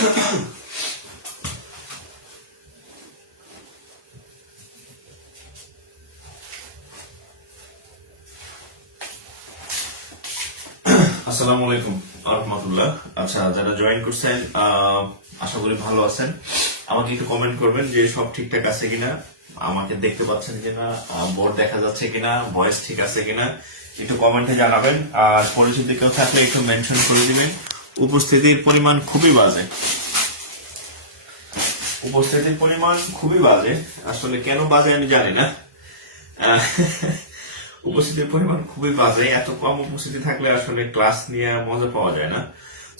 আসসালামু আলাইকুম রহমতুল্লাহ। আচ্ছা, যারা জয়েন করছেন আশা করি ভালো আছেন। আমাকে একটু কমেন্ট করবেন যে সব ঠিকঠাক আছে কিনা, আমাকে দেখতে পাচ্ছেন কিনা, বোর্ড দেখা যাচ্ছে কিনা, ভয়েস ঠিক আছে কিনা একটু কমেন্টে জানাবেন। আর পরিচিত কেউ থাকলে একটু মেনশন করে দিবেন। উপস্থিতির পরিমাণ খুবই বাজে, উপস্থিতির পরিমাণ খুবই বাজে। আসলে কেন বাজে আমি জানি না। উপস্থিতির পরিমাণ খুবই বাজে। এত কম উপস্থিতি থাকলে আসলে ক্লাস নিয়ে মজা পাওয়া যায় না।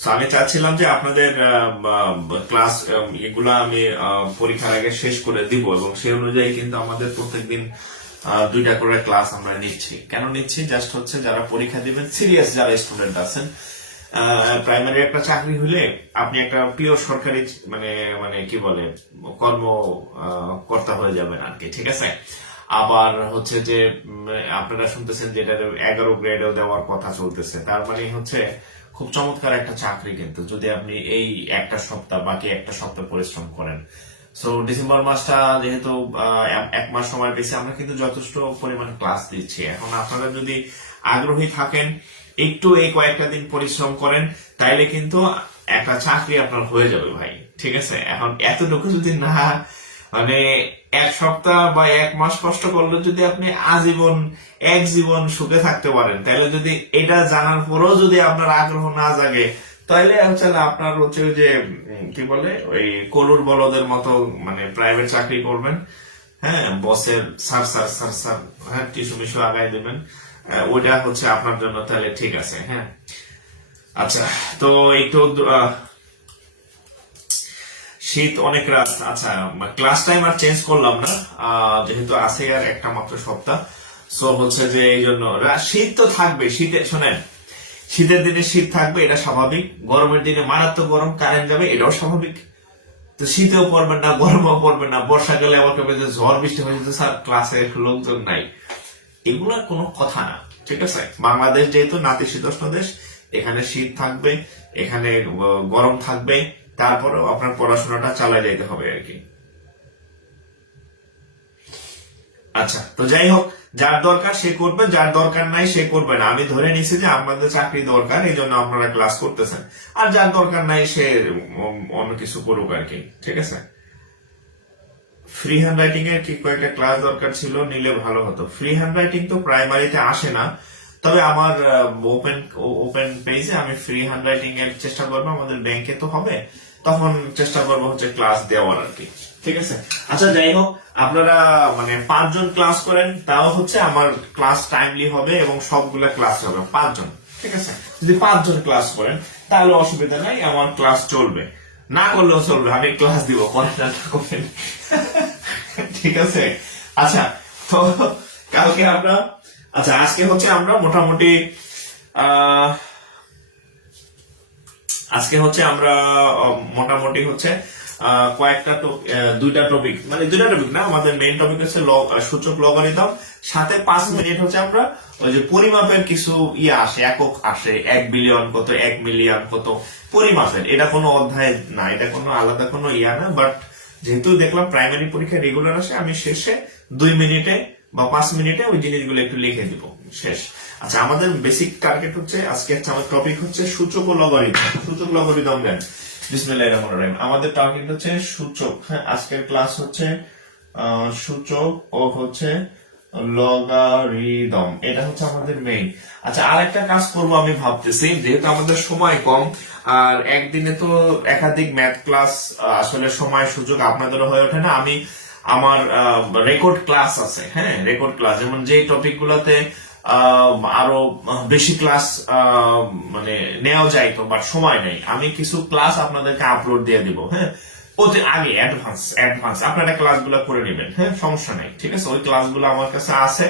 তো আমি চাচ্ছিলাম যে আপনাদের ক্লাস এগুলা আমি পরীক্ষার আগে শেষ করে দিব, এবং সেই অনুযায়ী কিন্তু আমাদের প্রত্যেকদিন 2টা করে ক্লাস আমরা নিচ্ছি। কেন নিচ্ছি? জাস্ট হচ্ছে যারা পরীক্ষা দিবেন, সিরিয়াস যারা স্টুডেন্ট আছেন, প্রাইমারি একটা চাকরি হলে আপনি একটা পিওর সরকারি মানে মানে কি বলে কর্মকর্তা হয়ে যাবেন আর কি, ঠিক আছে। আবার হচ্ছে যে আপনারা শুনতেছেন যেটা 11 গ্রেডেও দেওয়ার কথা চলতেছে, তার মানে হচ্ছে খুব চমৎকার একটা চাকরি কিন্তু, যদি আপনি এই একটা সপ্তাহ বাকি একটা সপ্তাহ পরিশ্রম করেন। সো ডিসেম্বর মাসটা যেহেতু 1 মাস সময় পেয়েছি, আমরা কিন্তু যথেষ্ট পরিমাণ ক্লাস দিচ্ছি। এখন আপনারা যদি আগ্রহী থাকেন, একটু এই কয়েকটা দিন পরিশ্রম করেন, তাইলে কিন্তু একটা চাকরি আপনার হয়ে যাবে ভাই, ঠিক আছে। এখন এতটুকু যদি না, মানে 1 সপ্তাহ বা 1 মাস কষ্ট করলে যদি আপনি আজীবন এক জীবন সুখে থাকতে পারেন, তাহলে যদি এটা জানার পরেও যদি আপনার আগ্রহ না জাগে, তাহলে হচ্ছে আপনার হচ্ছে যে কি বলে ওই কলুর বলদের মতো মানে প্রাইভেট চাকরি করবেন। হ্যাঁ, বসের স্যার স্যার স্যার স্যার, হ্যাঁ, টিসু মিশু আগাই দেবেন। ওইটা হচ্ছে আপনার জন্য তাহলে ঠিক আছে। হ্যাঁ, আচ্ছা, তো একটু শীত অনেক রাত। আচ্ছা, ক্লাস টাইম আর চেঞ্জ করলাম না, যেহেতু আছে আর একটা মাত্র সপ্তাহ। সো হচ্ছে যে এই জন্য শীত তো থাকবে। শীতে শোনেন, শীতের দিনে শীত থাকবে, এটা স্বাভাবিক। গরমের দিনে মারাত্মক গরম, কারেন্ট যাবে, এটাও স্বাভাবিক। তো শীতেও পড়বেন না, গরমেও পড়বেন না। বর্ষাকালে আমার কবে যে ঝড় বৃষ্টি হয়ে যেতে স্যার ক্লাসে লোকজন নাই, এগুলা কোনো কথা না, ঠিক আছে। বাংলাদেশ যেহেতু নাতিশীতোষ্ণ দেশ, এখানে শীত থাকবে, এখানে গরম থাকবে, তারপরেও আপনার পড়াশোনাটা চালিয়ে যেতে হবে আর কি। আচ্ছা, তো যাই হোক, যার দরকার সে করবে, যার দরকার নাই সে করবে না। আমি ধরে নিছি যে আপনাদের চাকরি দরকার, এই জন্য আপনারা ক্লাস করতেছেন। আর যার দরকার নাই সে অন্য কিছু করুক আর কি, ঠিক আছে। ফ্রি হ্যান্ড রাইটিং এর কি কয়েকটা ক্লাস দরকার ছিল, নিলে ভালো হতো। ফ্রি হ্যান্ড রাইটিং তো প্রাইমারিতে আসে না, তবে আমার ওপেন ওপেন পেজে আমি ফ্রি হ্যান্ড রাইটিং এর চেষ্টা করবো। আমাদের ব্যাংকে তো হবে, তখন চেষ্টা করবো হচ্ছে ক্লাস দেওয়ার আর কি, ঠিক আছে। আচ্ছা, যাই হোক, আপনারা মানে 5 জন ক্লাস করেন, তাও হচ্ছে আমার ক্লাস টাইমলি হবে এবং সবগুলা ক্লাস হবে 5 জন, ঠিক আছে। যদি 5 জন ক্লাস করেন তাহলে অসুবিধা নাই, আমার ক্লাস চলবে। না করলেও চলবে, আমি ক্লাস দিব, পড়াশোনাটা করেন, ঠিক আছে। আচ্ছা, তো কালকে আমরা, আচ্ছা আজকে হচ্ছে আমরা মোটামুটি আজকে হচ্ছে আমরা মোটামুটি হচ্ছে কয়েকটা 2টা টপিক, মানে 2টা টপিক না, আমাদের মেইন টপিক হচ্ছে সূচক লগারিদম, সাথে 5 মিনিট হচ্ছে আমরা ওই যে পরিমাপের কিছু আসে, একক আসে, 1 বিলিয়ন কত, 1 মিলিয়ন কত, পরিমাপের। এটা কোনো অধ্যায় না, এটা কোনো আলাদা কোনো না, বাট যেহেতু দেখলাম প্রাইমারি পরীক্ষা রেগুলার আসে, আমি শেষে 2 মিনিটে বা 5 মিনিটে ওই জিনিসগুলো একটু লিখে দিব, শেষ। আচ্ছা, আমাদের বেসিক টার্গেট হচ্ছে আজকে আমার টপিক হচ্ছে সূচক ও লগারিদম। সূচক লগারিদম দেন, বিসমিল্লাহির রহমানির রহিম। আমাদের টার্গেট হচ্ছে সূচক। হ্যাঁ, আজকের ক্লাস হচ্ছে সূচক ও হচ্ছে লগারিদম, এটা হচ্ছে আমাদের মেইন। আচ্ছা, আরেকটা কাজ করব আমি ভাবতেছি, যেহেতু আমাদের সময় কম, আর একদিনে তো একাধিক ম্যাথ ক্লাস আসলে সময় সুযোগ আপনাদেরও হয়ে ওঠে না। আমি আমার রেকর্ড ক্লাস আছে, হ্যাঁ, রেকর্ড ক্লাস, যেমন যে টপিক গুলাতে আরো বেশি ক্লাস মানে নেওয়া যায় তো, বাট সময় নেই, আমি কিছু ক্লাস আপনাদেরকে আপলোড দিয়ে দিব। হ্যাঁ, ওতে আগে অ্যাডভান্স আপনারা ক্লাসগুলো করে নেবেন। হ্যাঁ, সমস্যা নেই, ঠিক আছে। ওই ক্লাসগুলো আমার কাছে আছে,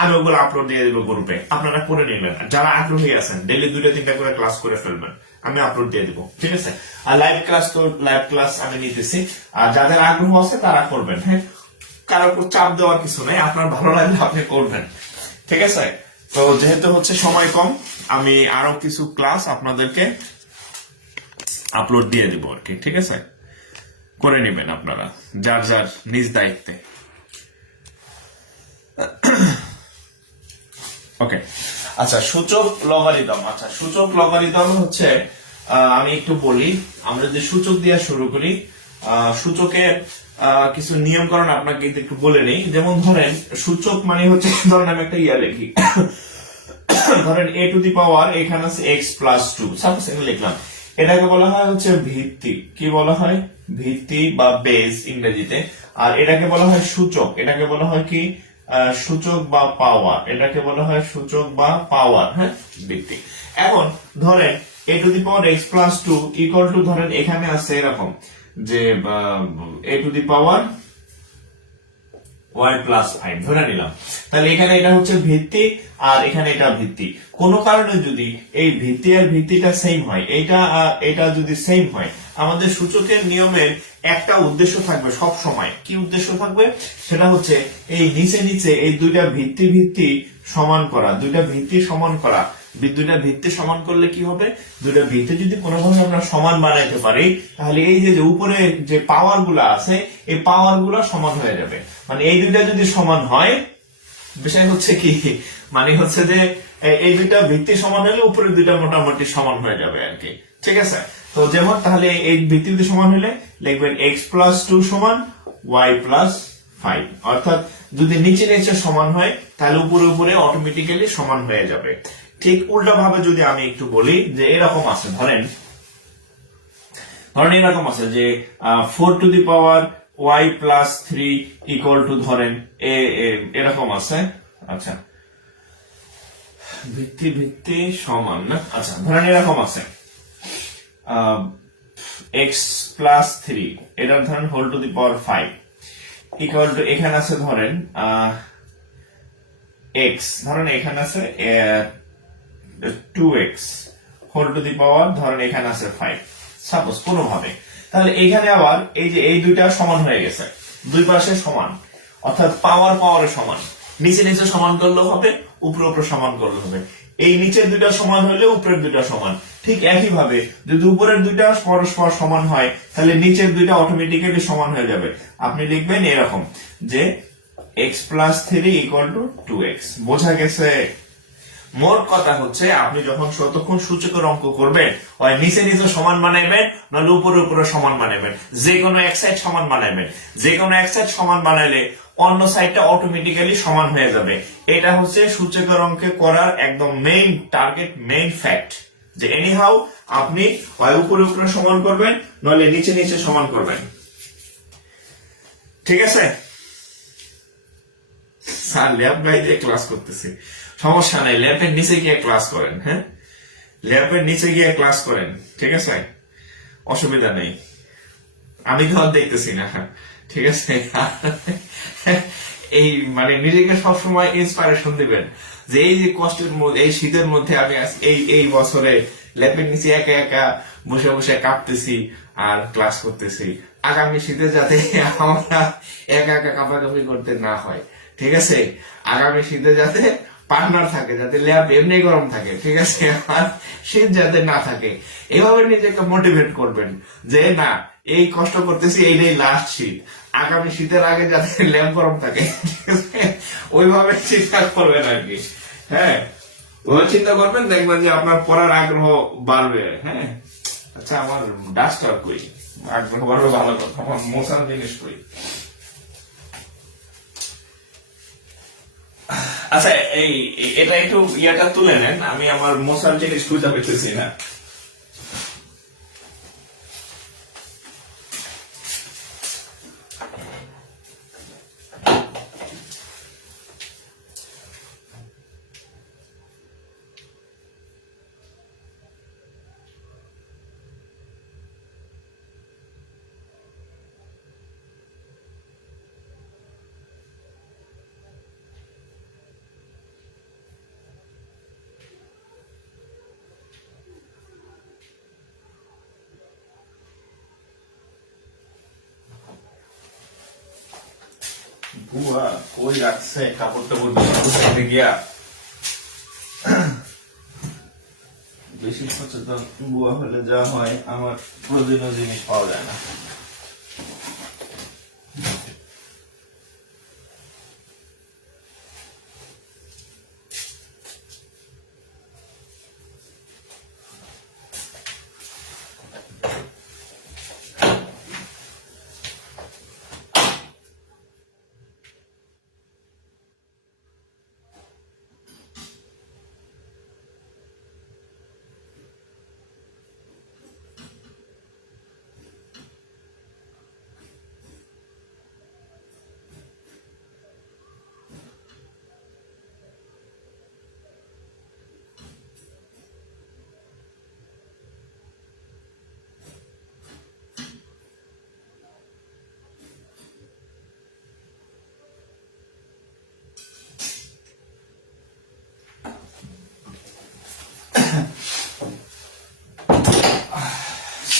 আমি ওগুলো আপলোড দিয়ে দিব গ্রুপে, আপনারা করে নেবেন। যারা আগ্রহী আছেন ডেইলি 2টা-3টা করে ক্লাস করে ফেলবেন, আমি আপলোড দিয়ে দিব, ঠিক আছে। আর লাইভ ক্লাস তো লাইভ ক্লাস আমি নিতেছি, আর যাদের আগ্রহ আছে তারা করবেন। হ্যাঁ, কারোর উপর চাপ দেওয়ার কিছু নাই, আপনার ভালো লাগলে আপনি করবেন, ঠিক আছে। তো যেহেতু হচ্ছে সময় কম, আমি আরো কিছু ক্লাস আপনাদেরকে আপলোড দিয়ে দিব আর কি, ঠিক আছে? করে নেবেন আপনারা যার যার নিজ দায়িত্বে। ওকে, আচ্ছা সূচক লগারিদম। আচ্ছা সূচক লগারিদম হচ্ছে আমি একটু বলি, আমরা যে সূচক দিয়ে শুরু করি, সূচকের কিছু নিয়মকরণ আপনাকে একটু বলে নেই। যেমন ধরেন সূচক মানে হচ্ছে, ধরেন আমি একটা ইয়া লিখি, ধরেন a টু দি পাওয়ার এখানে আছে x প্লাস 2, সাপোজ এটা লিখলাম। এটাকে বলা হয় হচ্ছে ভিত্তি। কি বলা হয়? ভিত্তি বা বেস ইংরেজিতে। আর এটাকে বলা হয় সূচক। এটাকে বলা হয় কি? সূচক বা পাওয়ার। এটাকে বলা হয় সূচক বা পাওয়ার, হ্যাঁ, ভিত্তি। এখন ধরেন a two the power x plus 2 equal to, ধরেন এখানে আছে এরকম যে a two the power y plus 5 ধরে নিলাম। তাহলে এখানে এটা হচ্ছে ভিত্তি আর এখানে এটা ভিত্তি। কোন কারণে যদি এই ভিত্তি আর ভিত্তিটা সেম হয়, এটা যদি সেম হয়, আমাদের সূচকের নিয়মের একটা উদ্দেশ্য থাকবে সব সময়। কি উদ্দেশ্য থাকবে? সেটা হচ্ছে এই নিচে নিচে এই দুইটা ভিত্তি সমান করা, দুইটা ভিত্তি সমান করা। দুইটা ভিত্তি সমান করলে কি হবে? দুইটা ভিত্তি যদি কোনোভাবে আমরা সমান বানাইতে পারি, তাহলে এই যে উপরে যে পাওয়ার গুলা আছে, এই পাওয়ার গুলা সমান হয়ে যাবে। মানে এই দুইটা যদি সমান হয়, বিষয় হচ্ছে কি, মানে হচ্ছে যে এই দুইটা ভিত্তি সমান হলে উপরের দুইটা মোটামুটি সমান হয়ে যাবে আর কি, ঠিক আছে? তো যেমন তাহলে এই ভিত্তি দুটি সমান হলে লিখবেন x প্লাস 2 সমান y প্লাস 5। অর্থাৎ যদি নিচে নিচে সমান হয়, তাহলে উপরে উপরে অটোমেটিক্যালি সমান হয়ে যাবে। ঠিক উল্টা ভাবে যদি আমি একটু বলি যে এরকম আছে, ধরেন এরকম আছে যে 4 to the power y plus 3 equal to, ধরেন এরকম আছে। আচ্ছা ভিত্তি সমান না, আচ্ছা ধরেন এরকম আছে x প্লাস 3, এটা ধরেন whole to the power 5 equal to, এখানে আছে ধরেন x, ধরেন এখানে আছে 2x হোল টু দি পাওয়ার, ধরেন এখানে আছে 5, সাপোজ কোনো ভাবে। তাহলে এইখানে আবার এই যে এই দুইটা সমান হয়ে গেছে, দুই পাশে সমান, অর্থাৎ পাওয়ারে সমান। নিচে নিচে সমান করলেও হবে, উপরে উপরে সমান করলে হবে। এই নিচের দুইটা সমান হলে উপরের দুইটা সমান। ঠিক একই ভাবে যদি উপরের দুইটা পরস্পর সমান হয়, তাহলে নিচের দুইটা অটোমেটিক্যালি সমান হয়ে যাবে। আপনি লিখবেন এরকম যে x plus 3 equal to 2x। বোঝা গেছে? মোট কথা হচ্ছে, আপনি যখন যতক্ষণ সূচকের অঙ্ক করবেন, হয় নিচে নিচে সমান বানাইবেন, নাহলে উপরে উপরে সমান বানাইবেন। যে কোনো এক সাইড সমান বানাইবেন। যে কোনো এক সাইড সমান বানাইলে অন্য সাইডটা অটোমেটিক্যালি সমান হয়ে যাবে। এটা হচ্ছে সূচকের অঙ্কে করার একদম মেইন টার্গেট, মেইন ফ্যাক্ট, যে এনিহাউ আপনি হয় উপরে উপরে সমান করবেন, নাহলে নিচে নিচে সমান করবেন। ঠিক আছে? স্যার ল্যাব গাইতে ক্লাস করতেছি, সমস্যা নাই, ল্যাবের নিচে গিয়ে ক্লাস করেন। হ্যাঁ, ল্যাবের নিচে গিয়ে ক্লাস করেন, ঠিক আছে, অসুবিধা নেই, আমি তো দেখতেছি না, ঠিক আছে? এই মানে নিজেকে সবসময় ইন্সপায়ারেশন দিবেন যে এই যে কষ্টের মধ্যে, এই শীতের মধ্যে আমি এই বছরে ল্যাবের নিচে একা একা বসে বসে কাঁপতেছি আর ক্লাস করতেছি। আগামী শীতে যাতে আমরা একা একা কাঁপাকাঁপি করতে না হয়, ঠিক আছে? আগামী শীতে যাতে পার্টনার থাকে, যাতে ল্যাব এমনি গরম থাকে, ঠিক আছে, আর শীত যাতে না থাকে। এভাবে নিজেকে মোটিভেট করবেন যে না, এই কষ্ট করতেছি, এইটাই লাস্ট শীত, আগামী শীতের আগে যাতে ল্যাব গরম থাকে, ঠিক আছে? ওইভাবে চিন্তা করবেন আর কি। হ্যাঁ, ওই চিন্তা করবেন, দেখবেন যে আপনার পড়ার আগ্রহ বাড়বে। হ্যাঁ, আচ্ছা আমার ডাস্টার কই, আগ্রহ বাড়বে ভালো কথা, আমার মশার জিনিস কই। আচ্ছা এটা একটু ইয়াটা তুলে নেন, আমি আমার মশার জিনিস খুঁজে পেতেছি না। বুয়া কই রাখছে কাপড় টাপড়, গিয়া বেশি বেশি সচেতন বুয়া হলে যা হয়, আমার প্রয়োজনীয় জিনিস পাওয়া যায় না।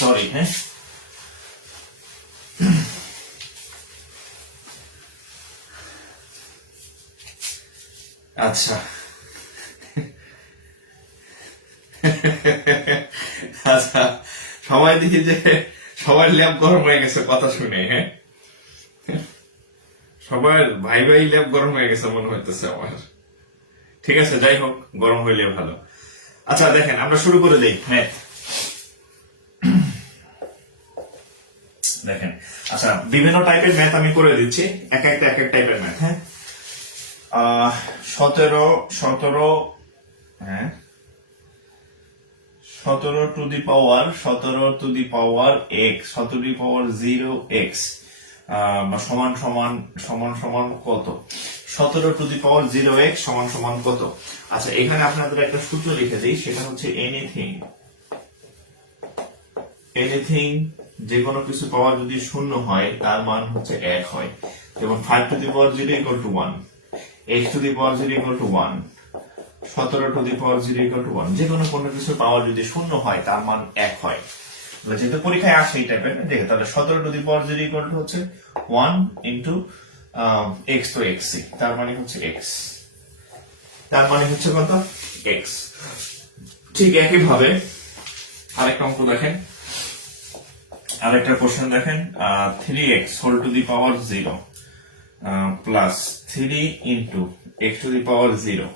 সরি, হ্যাঁ। আচ্ছা, আচ্ছা, সবাই দেখি যে সবার ল্যাব গরম হয়ে গেছে কথা শুনে, হ্যাঁ। সবার ভাই ভাই ল্যাব গরম হয়ে গেছে মনে হইতেছে আমার। ঠিক আছে, যাই হোক, গরম হইলে ভালো। আচ্ছা দেখেন, আমরা শুরু করে দেই ম্যাথ। দেখেন, আচ্ছা, বিভিন্ন টাইপের ম্যাথ আমি করে দিচ্ছি, এক এক টাইপের ম্যাথ, হ্যাঁ। 17 হ্যাঁ 17 two the power x, 17 two the power 0x সমান সমান সমান সমান কত? 17 টু দি পাওয়ার 0x সমান সমান কত? আচ্ছা, এখানে আপনাদের একটা সূত্র লিখে দিই, সেটা হচ্ছে এনিথিং যে কোনো কিছু পাওয়ার যদি শূন্য হয় তার মান হচ্ছে 1 হয়। যেমন 5 two the power 0 equal to 1, x to the power 0 equal to 1, 17 two the power 0 equal to 1। যে কোনো কিছু পাওয়ার যদি শূন্য হয় তার মান 1 হয়। যেহেতু পরীক্ষায় আসে এই টাইপের, দেখে তাহলে 17 two the power 0 equal to হচ্ছে 1 ইনটু x, তো x, তার মানে হচ্ছে x, তার মানে হচ্ছে কত? x। ঠিক একই ভাবে আরেকটা অঙ্ক দেখেন, আরেকটা কোশ্চেন দেখেন, 3x whole to the power 0 plus 3 into x to the power 0,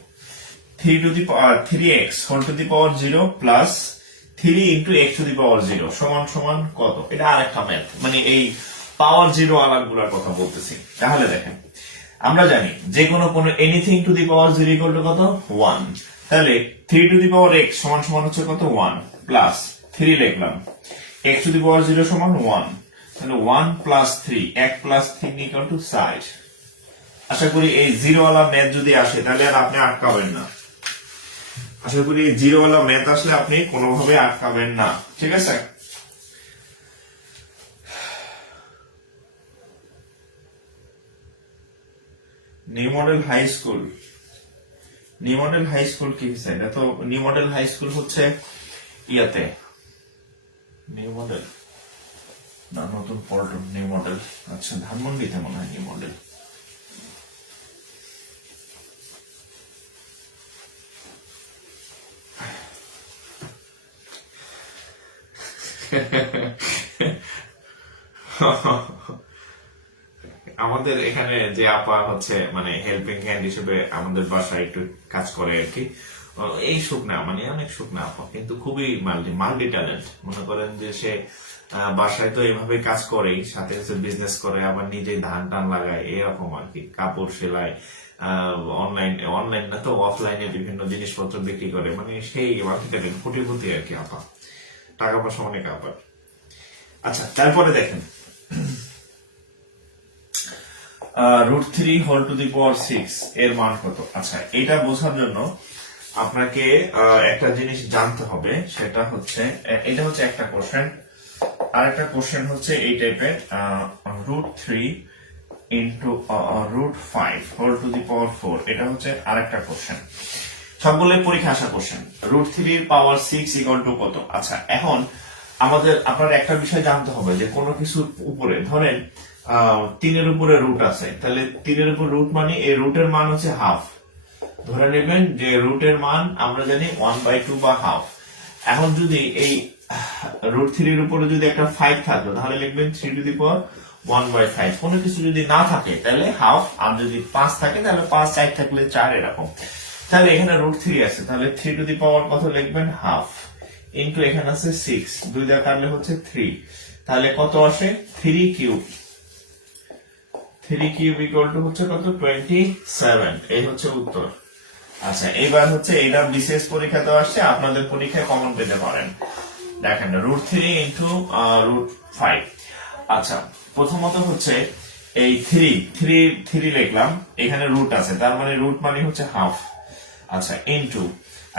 3x whole to the power 0 plus 3 into x to the power 0 সমান সমান কত? এটা আরেকটা ম্যাথ, মানে এই পাওয়ার 0 আলাগুলার কথা বলতেছি। তাহলে দেখেন, আমরা জানি যে কোনো anything to the power 0 equal to কত? 1। তাহলে 3 টু দি পাওয়ার x সমান সমান হচ্ছে কত? 1 প্লাস 3 লিখলাম, x টু দি পাওয়ার 0 সমান 1, তাহলে 1 প্লাস 3, 1 প্লাস 3 ইকুয়াল টু 60। আশা করি এই 0 ওয়ালা ম্যাথ যদি আসে তাহলে আর আপনি আটকাবেন না। আশা করি 0 ওয়ালা ম্যাথ আসলে আপনি কোনোভাবে আটকাবেন না, ঠিক আছে? নিউ মডেল হাই স্কুল কি হচ্ছে? এটা তো নিউ মডেল হাই স্কুল হচ্ছে ইয়াতে, নিউ মডেল না, নতুন পল্টন নিউ মডেল। আচ্ছা, ধানমন্ডিতে মনে হয় নিউ মডেল। আমাদের এখানে যে আপা হচ্ছে মানে হেল্পিং হ্যান্ড হিসেবে আমাদের বাসায় একটু কাজ করে আর কি, এই শুকনা মানে অনেক শুকনা আপা, কিন্তু খুবই মাল্টি ট্যালেন্ট। মনে করেন যে সে বাসায় তো এইভাবে কাজ করেই, সাথে সাথে বিজনেস করে, আবার নিজেই ধান টান লাগায়, এরকম আর কি। কাপড় সেলাই, অনলাইন না তো অফলাইনে বিভিন্ন জিনিসপত্র বিক্রি করে, মানে সেই মাল্টি ট্যালেন্ট, কোটিপতি আর কি আপা, টাকা পয়সা অনেক আপার। আচ্ছা, তারপরে দেখেন, √3 হোল টু দি পাওয়ার 6 এর মান কত? আচ্ছা, এটা বোঝার জন্য আপনাকে একটা জিনিস জানতে হবে, সেটা হচ্ছে, এটা হচ্ছে একটা কোশ্চেন। আরেকটা কোশ্চেন হচ্ছে এই টাইপের, √3 ইন্টু √5 হোল টু দি পাওয়ার 4, এটা হচ্ছে আরেকটা কোশ্চেন। সবগুলো পরীক্ষা আসা কোশ্চেন। √3 এর পাওয়ার 6 ইকুয়াল টু কত? আচ্ছা, এখন আপনার একটা বিষয় জানতে হবে যে কোনো কিছুর উপরে, ধরেন 3 এর উপরে রুট আছে, তাহলে 3 এর উপর রুট মানে এই রুটের মান হচ্ছে হাফ। ধরে নেবেন যে রুটের মান আমরা জানি 1/2 বা হাফ। এখন যদি এই √3 এর উপরে যদি একটা 5 থাকতো তাহলে লিখবেন 3^1/5। কোনো কিছু যদি না থাকে তাহলে হাফ, আর যদি 5 থাকে তাহলে 5, 4 থাকলে 4, এরকম। তাহলে এখানে √3 আছে, তাহলে 3 কত লিখবেন হাফ, ইনটু এখানে আছে 6, 2 দিয়ে কাটলে হচ্ছে 3, তাহলে কত আসে 3 কিউব। 3 কিউব ইকুয়াল টু হচ্ছে কত 27, এই হচ্ছে উত্তর। আচ্ছা, এবার হচ্ছে এটা বিশেষ পরীক্ষাতে আসছে, আপনাদের পরীক্ষায় কমন পেতে পারেন। দেখেন √3 ইন্টু √5। আচ্ছা, প্রথমত হচ্ছে এই 3 লিখলাম, এখানে রুট আছে, তার মানে রুট মানে হচ্ছে হাফ। আচ্ছা, ইন্টু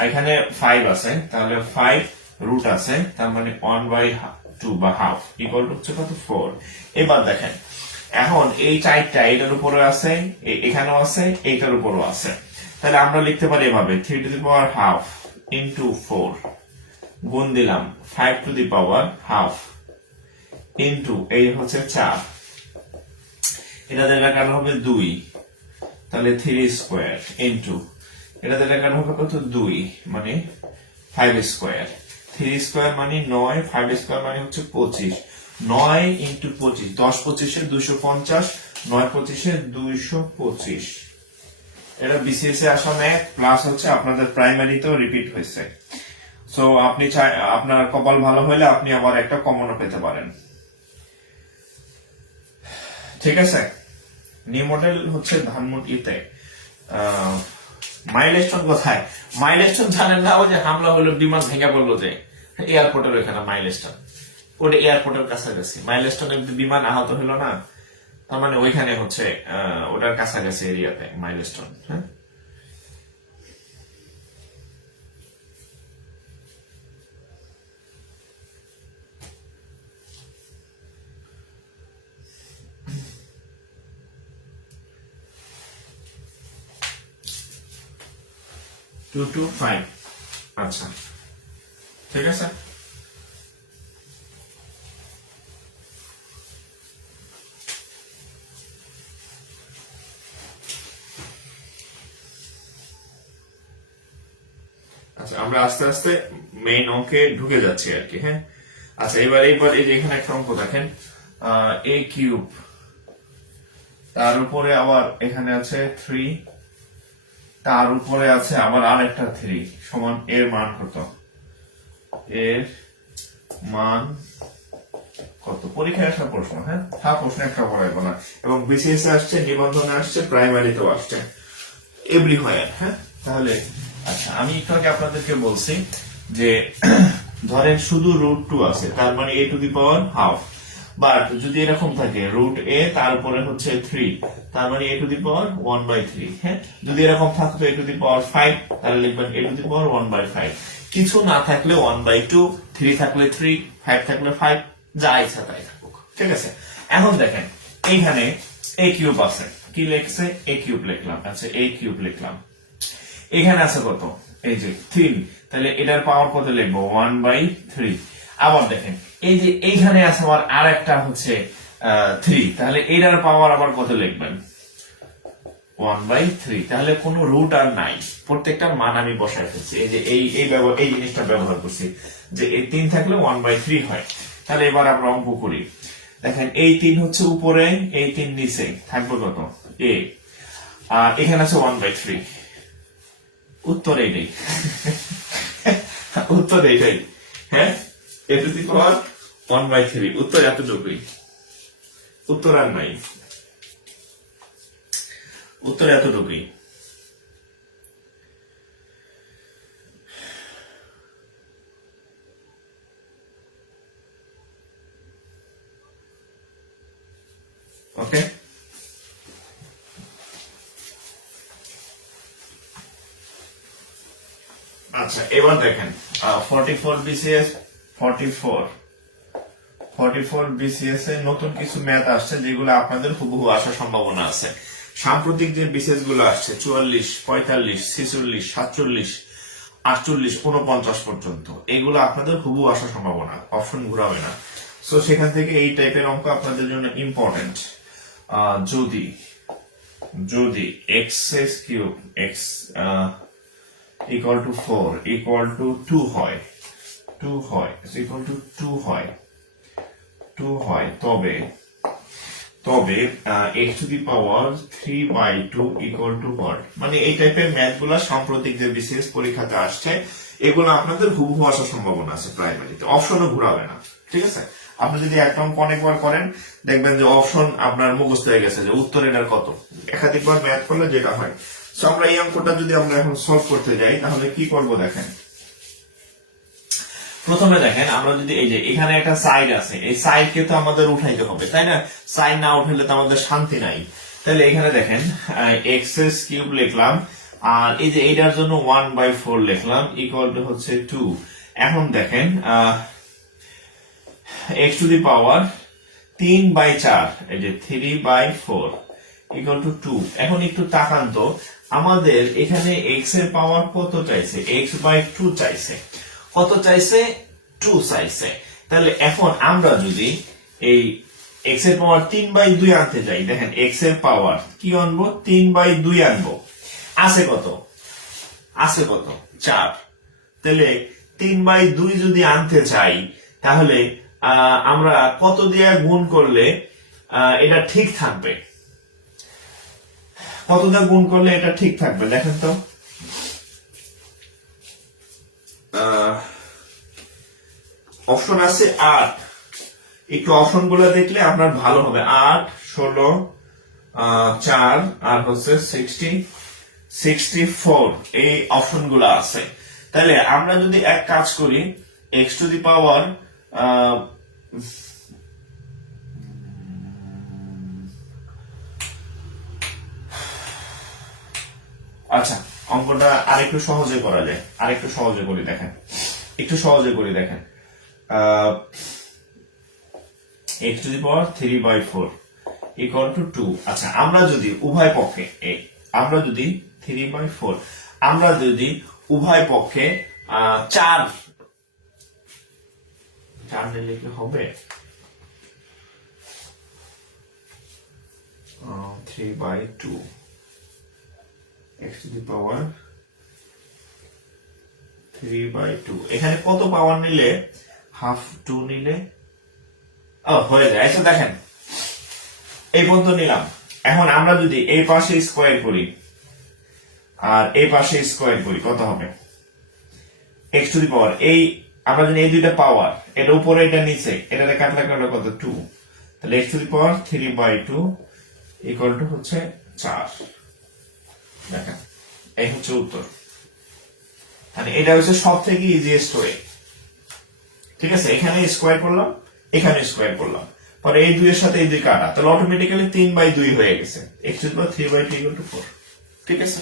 এখানে 5 আছে, তাহলে 5 রুট আছে, তার মানে 1/2 বা হাফ ইকুয়াল টু হচ্ছে কত 4। এবার দেখেন, এখন এই 4টা এটার উপরে আছে, এখানেও আছে, এইটার উপরও আছে, তাহলে আমরা লিখতে পারি এভাবে 3^2 ইন্টু 4 গুণ দিলাম 5^2 ইন্টু এই হচ্ছে 4, এটা জায়গা কাটা হবে 2, তাহলে 3 স্কোয়ার ইন্টু এটা জায়গা কাটা হবে কত 2, মানে 5 স্কোয়ার। 3 স্কোয়ার মানে 9, 5 স্কোয়ার মানে হচ্ছে 25, 9 ইন্টু 25, 10 25 250, 9 25 225। এটা বিসিএস এ আসা ম্যাথ প্লাস হচ্ছে আপনাদের প্রাইমারিতেও রিপিট হয়েছে। সো আপনি আপনার কপাল ভালো হলে আপনি আবার একটা কমনও পেতে পারেন। ঠিক আছে, নিউ মডেল হচ্ছে ধানমন্ডিতে। মাইলস্টোন কোথায়? মাইলস্টোন জানেন না? ওই যে হামলা হলো, বিমান ভেঙে পড়লো যে এয়ারপোর্টের ওইখানে মাইলস্টোন, ওটা এয়ারপোর্টের কাছাকাছি। মাইলস্টোনের বিমান আহত হলো না, তার মানে ওইখানে হচ্ছে ওটার কাছাকাছি এরিয়াতে মাইলস্টোন। হ্যাঁ, টু টু 5। আচ্ছা, ঠিক আছে। আচ্ছা, আমরা আস্তে আস্তে মেইন অঙ্কে ঢুকে যাচ্ছি আর কি। হ্যাঁ, আচ্ছা, এবার এই যে এখানে একটা অঙ্ক দেখেন, a কিউব, তার উপরে আবার এখানে আছে 3, তার উপরে আছে আবার আরেকটা 3 সমান এর মান কত? এর মান কত? পরীক্ষায় আসা প্রশ্ন। হ্যাঁ, প্রশ্ন একটা পড়াইবো না, এবং বিসিএস আসছে, নিবন্ধনে আসছে, প্রাইমারিতেও আসছে, এভরিহোয়ার। হ্যাঁ, তাহলে আচ্ছা, আমি একটু আগে আপনাদেরকে বলছি যে ধরেন শুধু √2 আছে, তার মানে a^2, বাট যদি এরকম থাকে √a তার উপরে হচ্ছে 3, তার মানে a^1/3। হ্যাঁ, যদি এরকম থাকতো a^5, তাহলে লিখবেন a^1/5। কিছু না থাকলে 1/2, 3 থাকলে 3, 5 থাকলে 5, যা ইচ্ছা তাই থাকুক। ঠিক আছে, এখন দেখেন এইখানে a কিউব আছে, কি লিখছে? a কিউব লিখলাম। আচ্ছা, a কিউব লিখলাম, এখানে আছে কত? এই যে 3, তাহলে এটার পাওয়ার কত লিখবো? 1/3। আবার দেখেন এই যে এইখানে আছে আবার আর একটা হচ্ছে 3, তাহলে এটার পাওয়ার আবার কত লিখবেন? 1/3। তাহলে কোনো রুট আর নাই, প্রত্যেকটার মান আমি বসায় ফেলছি। এই যে এই জিনিসটা ব্যবহার করছি যে এই 3 থাকলে 1/3 হয়। তাহলে এবার আমরা অঙ্ক করি। দেখেন এই 3 হচ্ছে উপরে, এই 3 নিচে, থাকবে কত? a, আর এখানে আছে 1/3। উত্তর এইটাই, উত্তর এইটাই। হ্যাঁ, a^1/3, উত্তর এতটুকুই, উত্তর আর নাই, উত্তর এতটুকুই। ওকে, আচ্ছা, এবার দেখেন 44 বিসিএস 44 বিসিএস এ নতুন কিছু ম্যাথ আসছে, যেগুলো আপনাদের হুবহু আসার সম্ভাবনা আছে। সাম্প্রতিক যে বিসিএস গুলো আসছে 44, 45, 46, 47, 48, 49 পর্যন্ত, এগুলো আপনাদের হুবহু আসার সম্ভাবনা, অপশন ঘুরাবে না। সো সেখান থেকে এই টাইপের অঙ্ক আপনাদের জন্য ইম্পর্টেন্ট। যদি x³ x equal to 4 equal to 2 হয়, 2 হয়, ইকুয়াল টু 2 হয়, 2 হয়, তবে x to the power 3/2 equal to what? মানে এই টাইপের ম্যাথ গুলা সাম্প্রতিক যে বিসিএস পরীক্ষাতে আসছে, এগুলো আপনাদের হুবহু আসার সম্ভাবনা আছে প্রাইমারিতে, অপশনও ঘুরাবে না, ঠিক আছে? আপনি যদি এক অঙ্ক অনেকবার করেন, দেখবেন যে অপশন আপনার মুখস্থ হয়ে গেছে যে উত্তর এটার কত, একাধিকবার ম্যাথ করলে যেটা হয়। সো আমরা এই অঙ্কটা যদি আমরা এখন সলভ করতে যাই, তাহলে কি করব দেখেন। প্রথমে দেখেন, আমরা যদি এই যে এখানে একটা সাইড আছে, এই সাইডকে তো আমাদের উঠাইতে হবে, তাই না? সাইড না উঠাইলে তো আমাদের শান্তি নাই। তাহলে এখানে দেখেন এক্স কিউব লিখলাম, আর এই যে এটার জন্য 1/4 লিখলাম, ইকুয়াল টু হচ্ছে 2। এখন দেখেন এক্স টু দি পাওয়ার 3/4, এই যে 3/4 ইকুয়াল টু 2। এখন একটু তাকান তো, আমাদের এখানে এক্স এর পাওয়ার কত চাইছে? x/2 চাইছে। কত চাইছে? 2 চাইছে। তাহলে এখন আমরা যদি এই x এর পাওয়ার 3/2 আনতে যাই, দেখেন x এর পাওয়ার কি আনবো? 3/2 আনবো। আছে কত? আছে কত? 4। তাহলে 3/2 যদি আনতে চাই, তাহলে আমরা কত দিয়ে গুণ করলে এটা ঠিক থাকবে? কত দিয়ে গুণ করলে এটা ঠিক থাকবে দেখেন তো। অপশন আছে 8, একটু অপশন গুলো দেখলে আপনার ভালো হবে। 8, 16, 4 আর হচ্ছে 64, এই অপশন গুলো আছে। তাহলে আমরা যদি এক কাজ করি, x টু দি পাওয়ার আচ্ছা, অঙ্কটা আরেকটু সহজে করা যায়, আরেকটু সহজে করি দেখেন, একটু সহজে করি দেখেন। x to the power 3/4 equal to 2। আচ্ছা, আমরা যদি উভয় পক্ষে আমরা যদি 3/4 আমরা যদি উভয় পক্ষে 4 নিলে কি হবে? 3/2 x টু দি পাওয়ার 3/2, এখানে কত পাওয়ার নিলে? হাফ 2 নিলে হয়ে যায়। আচ্ছা দেখেন, এই পর্যন্ত নিলাম। এখন আমরা যদি এই পাশে স্কোয়ার করি আর এই পাশে স্কোয়ার করি, কত হবে? x টু দি পাওয়ার, এই আমরা যদি এই দুইটা পাওয়ার, এটা উপরে এটা নিচে, এটাতে কাটলে কাটলে কত? 2। তাহলে x to the power 3/2 equal to হচ্ছে 4। দেখেন, এই হচ্ছে উত্তর। মানে এটা হচ্ছে সব থেকে ইজিয়েস্ট ওয়ে, ঠিক আছে? এখানে স্কোয়ার করলাম, এখানে স্কোয়ার করলাম, পরে এই 2 এর সাথে এই 2 কাটা, তাহলে অটোমেটিক্যালি 3/2 হয়ে গেছে। x to the power 3/2 equal to 4, ঠিক আছে?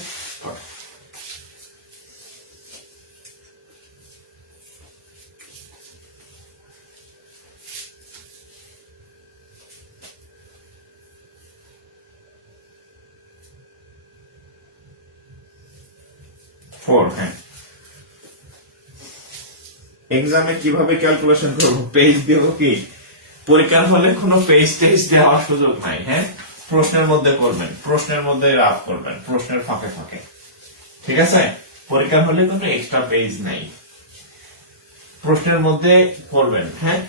4, হ্যাঁ। এক্সামে কিভাবে ক্যালকুলেশন করব? পেজ দেব কি? পরীক্ষার হলে কোনো পেজ টেস্ট দেওয়ার সুযোগ নাই, হ্যাঁ? প্রশ্নের মধ্যে করবেন, প্রশ্নের মধ্যে রাফ করবেন, প্রশ্নের ফাঁকে ফাঁকে, ঠিক আছে? পরীক্ষার হলে কোনো এক্সট্রা পেজ নাই, প্রশ্নের মধ্যে করবেন, হ্যাঁ?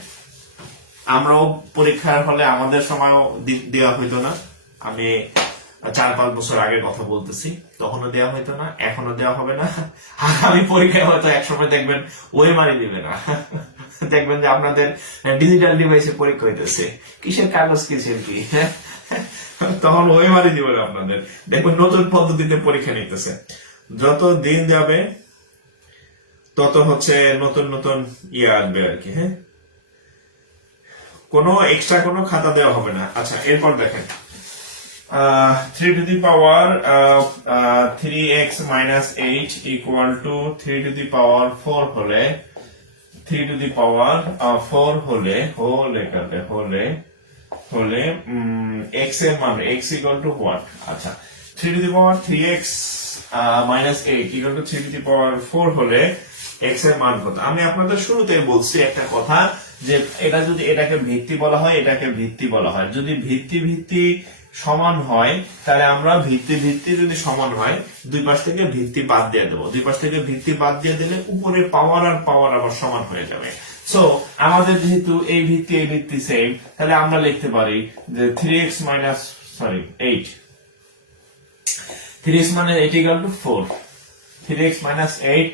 আমরাও পরীক্ষার হলে আমাদের সময়ও দেওয়া হইতো না। আমি 4-5 বছর আগের কথা বলতেছি, তখনও দেওয়া হইতো না, এখনো দেওয়া হবে না। আগামী পরীক্ষায় হয়তো একসময় দেখবেন ওই মারি দিবে না, দেখবেন যে আপনাদের ডিজিটাল ডিভাইসে পরীক্ষা হইতেছে, কিসের কাগজ কিসের কি, তখন ওই মারি দিবে না আপনাদের, দেখবেন নতুন পদ্ধতিতে পরীক্ষা নিতেছে। যত দিন যাবে তত হচ্ছে নতুন নতুন ইয়ে আসবে আর কি, হ্যাঁ? কোনো এক্সট্রা কোনো খাতা দেওয়া হবে না। আচ্ছা, এরপর দেখেন 3 to the power 3x minus 8 equal to 3 to the power 4 হলে 3 to the power 4 হলে x এর মান x equal to what? আচ্ছা, 3 to the power 3x minus 8 equal to 3 to the power 4 হলে x এর মান কত? আমি আপনাদের শুরুতেই বলছি একটা কথা, যে এটা যদি এটাকে ভিত্তি বলা হয়, এটাকে ভিত্তি বলা হয়। যদি ভিত্তি সমান হয় তাহলে আমরা ভিত্তি ভিত্তি যদি সমান হয় দুই পাশ থেকে ভিত্তি বাদ দিয়ে দেবো, দুই পাশ থেকে ভিত্তি বাদ দিয়ে দিলে উপরে পাওয়ার আর পাওয়ার আবার সমান হয়ে যাবে। সো আমাদের যেহেতু এই ভিত্তি সেম, তাহলে আমরা লিখতে পারি যে 3x মাইনাস 8 3x মানে 8 equal to 4, 3x minus 8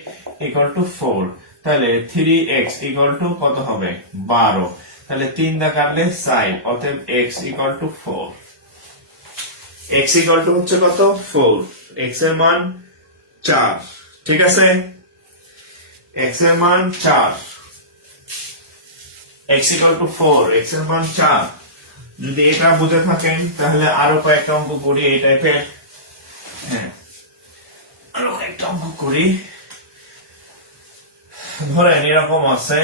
equal to 4, তাহলে 3x ইকুয়াল টু কত হবে 12, তাহলে 3 দা কাটলে 4, অতএব x equal to 4, x equal to হচ্ছে কত 4, x এর মান 4, ঠিক আছে, x এর মান 4, x ইকুয়াল টু 4, x এর মান 4। যদি এটা বুঝে থাকেন তাহলে আরো কয়েকটা অঙ্ক করি এই টাইপের, হ্যাঁ আরো কয়েকটা অঙ্ক করি। ধরেন এরকম আছে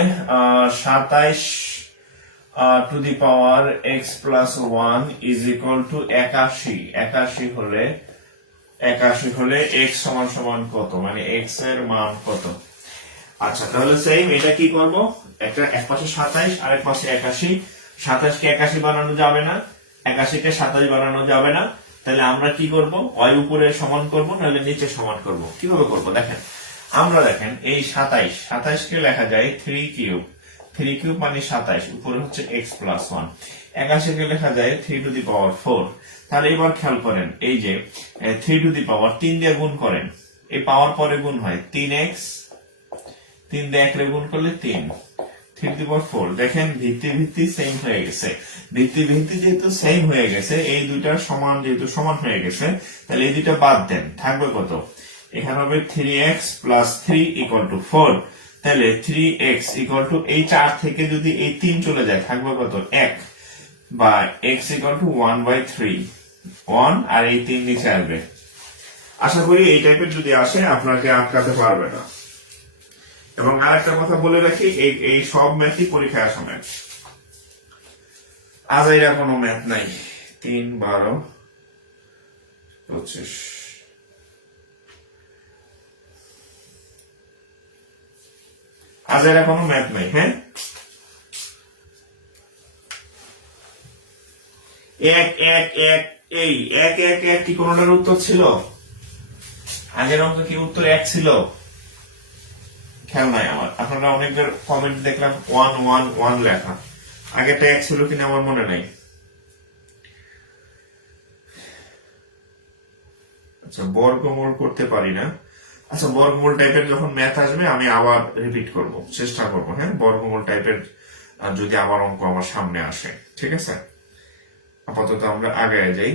27 two the power x plus 1 is equal to 81, 81 হলে x সমান সমান কত, মানে x এর মান কত। আচ্ছা তাহলে সেম এটা কি করব, একটা এক পাশে 27 আর এক পাশে 81, 27 কে 81 বানানো যাবে না, 81 কে 27 বানানো যাবে না, তাহলে আমরা কি করব, হয় উপরে সমান করব নাহলে নিচে সমান করব। কিভাবে করব দেখেন, আমরা দেখেন এই 27 কে লেখা যায় 3 কিউব, 3 কিউব মানে 27, উপরে হচ্ছে x প্লাস 1, 81 কে লেখা যায় 3 টু দি পাওয়ার 4। তাহলে এবার খেয়াল করেন এই যে 3 টু দি পাওয়ার 3 দিয়ে গুণ করেন, এই পাওয়ার পরে গুণ হয় 3x, 3 দিয়ে 1 রে গুণ করলে 3, 3 টু দি পাওয়ার 4। দেখেন ভিত্তি সেম হয়ে গেছে, ভিত্তি যেহেতু সেম হয়ে গেছে, এই দুইটা সমান যেহেতু সমান হয়ে গেছে, তাহলে এই দুইটা বাদ দেন, থাকবে কত, এখানে হবে 3x প্লাস 3 ইকুয়াল টু 4, তাহলে 3x ইকুয়াল টু এই 4 থেকে যদি এই 3 চলে যায় থাকবে কত 1, বা x ইকুয়াল টু 1/3, 1 আর এই 3 নিচে আসবে। আশা করি এই টাইপের যদি আসে আপনাকে আটকাতে পারবে না। এবং আরেকটা কথা বলে রাখি, এই সব ম্যাথই পরীক্ষায় আসে ম্যাথ, আজ এরা কোনো ম্যাথ নাই, 3 12 25 আজ এরা কোনো ম্যাথ নাই। হ্যাঁ এক এক এক এই এক এক এক কি কোনটার উত্তর ছিল, আগের অঙ্ক কি উত্তর 1 ছিল, খেয়াল নাই আমার। আপনারা অনেকের কমেন্ট দেখলাম 1 1 1 লেখা, আগেরটা 1 ছিল কিনা আমার মনে নাই। আচ্ছা বর্গমূল করতে পারি না, আচ্ছা বর্গমূল টাইপের যখন ম্যাথ আসবে আমি আবার রিপিট করব, চেষ্টা করব। হ্যাঁ বর্গমূল টাইপের যদি আবার অঙ্ক আমার সামনে আসে, ঠিক আছে। আপাতত আমরা আগায় যাই।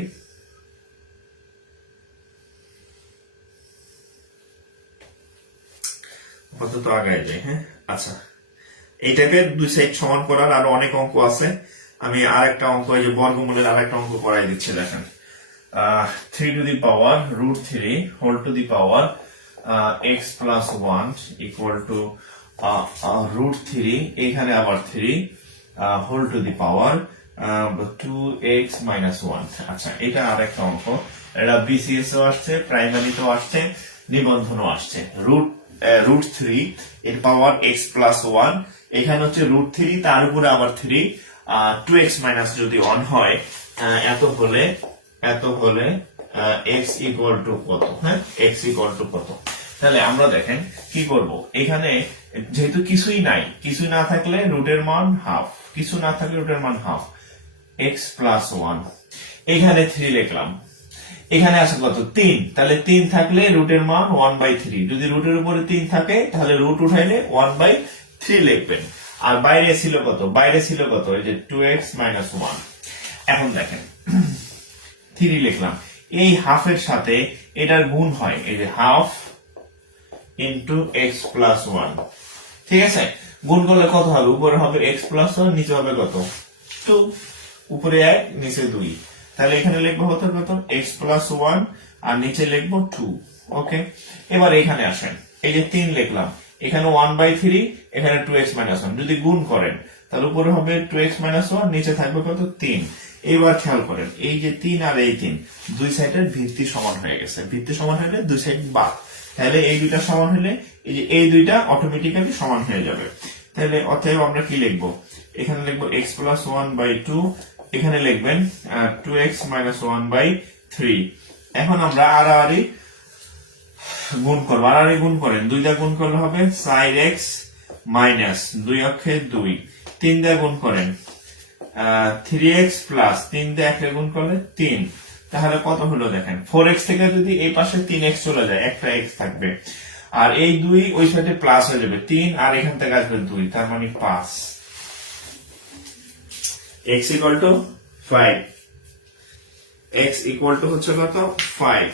হ্যাঁ আচ্ছা এই টাইপের দুই সাইড সমান করার আরো অনেক অঙ্ক আছে, আমি আরেকটা অঙ্ক, এই যে বর্গমূলের আরেকটা অঙ্ক করাই দিচ্ছি। দেখেন 3 to the power √3 whole to the power x plus 1 equal to √3, এখানে আবার 3 whole to the power 2x minus 1। আচ্ছা এটা আরেকটা অঙ্ক, এটা বিসিএস ও আসছে, প্রাইমারিতেও আসছে, নিবন্ধনও আসছে। √3 এর পাওয়ার x প্লাস 1, এখানে হচ্ছে √3 তার উপরে আবার 3, 2x মাইনাস যদি 1 হয়, এত হলে x ইকুয়াল টু কত। হ্যাঁ x ইকুয়াল টু কত, তাহলে আমরা দেখেন কি করব, এখানে যেহেতু কিছুই নাই, কিছুই না থাকলে রুটের মান হাফ, কিছু না থাকলে রুটের মান হাফ, x প্লাস 1, এখানে 3 লিখলাম, এখানে আছে কত 3, তাহলে 3 থাকলে রুটের মান 1/3, যদি রুটের উপরে 3 থাকে তাহলে রুট উঠাইলে 1/3 লিখবেন। আর বাইরে ছিল কত, এই যে 2x মাইনাস 1। এখন দেখেন 3 লিখলাম, এই হাফের সাথে এটার গুণ হয়, এই যে হাফ ইন্টু x প্লাস 1, ঠিক আছে। গুণ করলে কত হবে, উপরে হবে x প্লাস 1, নিচে হবে কত 2, উপরে 1 নিচে 2, তাহলে এখানে লিখবো হতো কত x প্লাস 1 আর নিচে লিখবো 2। ওকে এবার এখানে আসেন, এই যে 3 লিখলাম, এখানে 1/3, এখানে 2x মাইনাস 1, যদি গুণ করেন তাহলে উপরে হবে 2x মাইনাস 1, নিচে থাকবে কত 3। এবার খেয়াল করেন এই যে 3 আর এই 3 দুই সাইডের ভিত্তি সমান হয়ে গেছে, ভিত্তি সমান হলে দুই সাইড বাদ, তাহলে এই দুইটা সমান হলে এই যে এই দুইটা অটোমেটিক্যালি সমান হয়ে যাবে। তাহলে অতএব আমরা কি লিখবো, এখানে লিখবো x প্লাস 1/2 এখানে লিখবেন 2x minus 1/3। এখন আমরা আড়াআড়ি গুণ করবো, আড়াআড়ি গুণ করেন, 2 দিয়ে গুণ করলে হবে 4x মাইনাস 2 অক্ষে 2, 3 দিয়ে গুণ করেন 3x প্লাস 3 দিয়ে 1 গুণ করলে 3। তাহলে কত হলো দেখেন, 4x থেকে যদি এই পাশে 3x চলে যায়, একটা x থাকবে, আর এই 2 ওই সাইডে প্লাস হয়ে যাবে 3, আর এখান থেকে আসবে 2, তার মানে 5। x equal to 5, x equal to হচ্ছে কত 5।